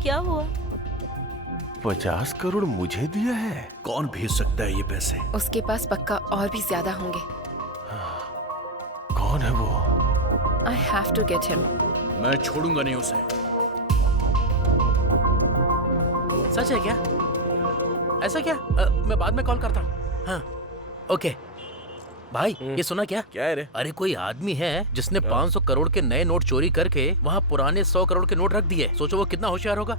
क्या हुआ? 50 करोड़ मुझे दिया है। कौन भेज सकता है ये पैसे? उसके पास पक्का और भी ज्यादा होंगे। कौन है वो? I have to get him. मैं छोड़ूंगा नहीं उसे। सच है क्या? ऐसा क्या? मैं बाद में कॉल करता हूँ। हाँ, ओके। भाई, ये सुना क्या? क्या है रे? अरे कोई आदमी है जिसने 500 करोड़ के नए नोट चोरी करके वहाँ पुराने 100 करोड़ के नोट रख दिए। सोचो वो कितना होशियार होगा।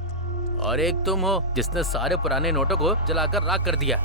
और एक तुम हो जिसने सारे पुराने नोटों को जलाकर राख कर दिया।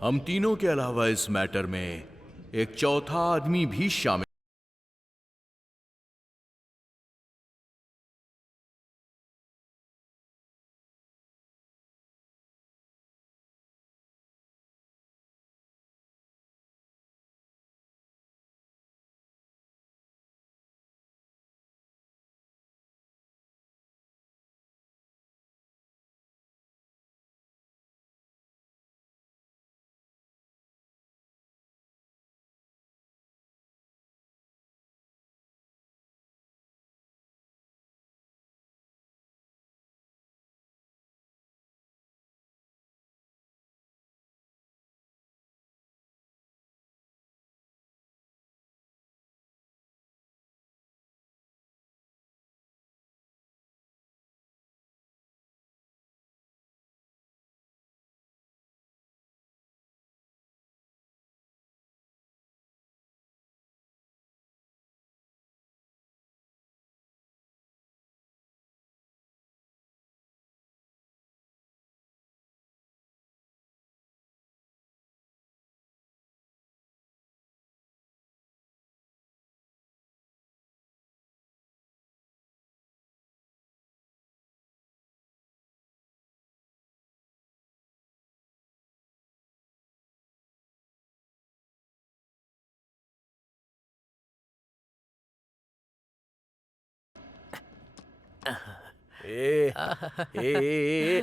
हम तीनों के अलावा इस मैटर में एक चौथा आदमी भी शामिल।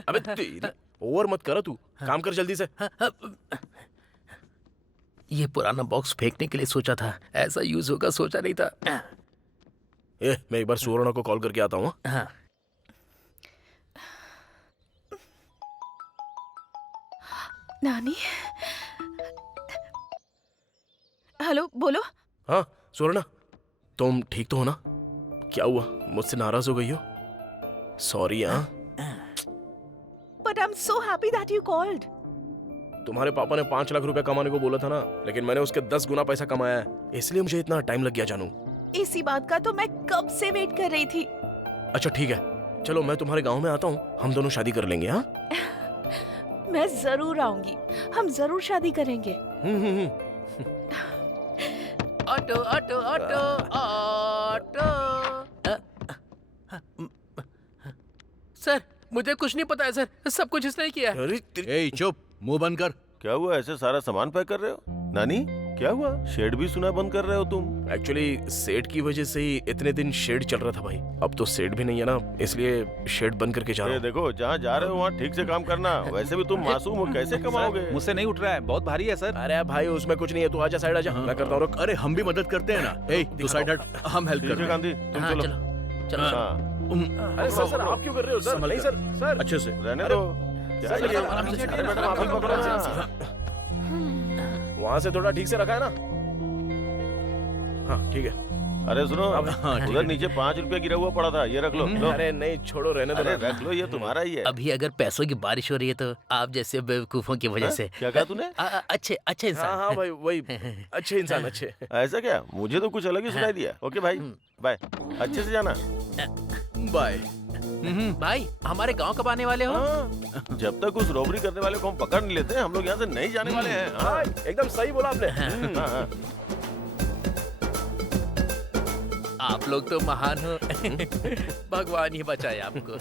अबे तेरी ओवर मत करो तू, काम कर जल्दी से। ये पुराना बॉक्स फेंकने के लिए सोचा था, ऐसा यूज होगा सोचा नहीं था। मैं एक बार सुवर्णा को कॉल करके आता हूँ। हाँ। नानी, हेलो, बोलो। हाँ सुवर्णा, तुम ठीक तो हो ना? क्या हुआ, मुझसे नाराज हो गई हो? सॉरी। हाँ, but I am so happy that you called. तुम्हारे पापा ने 5 लाख रुपए कमाने को बोला था ना, लेकिन मैंने उसके 10 गुना पैसा कमाया है, इसलिए मुझे इतना टाइम लग गया जानू। इसी बात का तो मैं कब से वेट कर रही थी। अच्छा ठीक है, चलो मैं तुम्हारे गांव में आता हूँ, हम दोनों शादी कर लेंगे। हाँ मैं जरूर आऊंगी, हम जरूर शादी करेंगे। Auto auto auto auto. Sir मुझे कुछ नहीं पता है सर, सब कुछ इसने किया है। ए चुप, मुंह बंद कर। क्या हुआ, ऐसे सारा सामान पैक कर रहे हो? नानी क्या हुआ, शेड भी सुना बंद कर रहे हो तुम? एक्चुअली शेड की वजह से ही इतने दिन शेड चल रहा था भाई, अब तो शेड भी नहीं है ना, इसलिए शेड बंद करके जा रहा हूँ। देखो जहाँ जा रहे हो वहाँ ठीक से काम करना, वैसे भी तुम मासूम हो, कैसे कमाओगे? मुझसे नहीं उठ रहा है, बहुत भारी है सर। अरे भाई उसमें कुछ नहीं है, तू आजा साइड आजा, मैं करता हूँ। अरे हम भी मदद करते हैं ना। ए तू साइड हट, हम हेल्प करते हैं। गांधी तुम चलो। अरे सर आप क्यों कर रहे हो सर? नहीं सर, सर अच्छे से रहने दो। वहाँ से थोड़ा ठीक से रखा है ना? हाँ ठीक है। अरे सुनो, उधर नीचे 5 रुपया गिरा हुआ पड़ा था, ये रख लो। अरे नहीं छोड़ो, रहने दो। रख लो, ये तुम्हारा ही है। अभी अगर पैसों की बारिश हो रही है तो आप जैसे बेवकूफों की वजह से। क्या कहा तूने? अच्छे इंसान। हाँ भाई वही, अच्छे इंसान अच्छे। ऐसा क्या, मुझे तो कुछ अलग ही सुनाई दिया। ओके भाई, बाय, अच्छे से जाना। बाय। भाई हमारे गांव कब आने वाले हो? जब तक उस रॉबरी करने वाले को हम पकड़ नहीं लेते, हम लोग यहाँ से नहीं जाने वाले हैं। हाँ एकदम सही बोला आपने। आप लोग तो महान हो। भगवान ही बचाए आपको।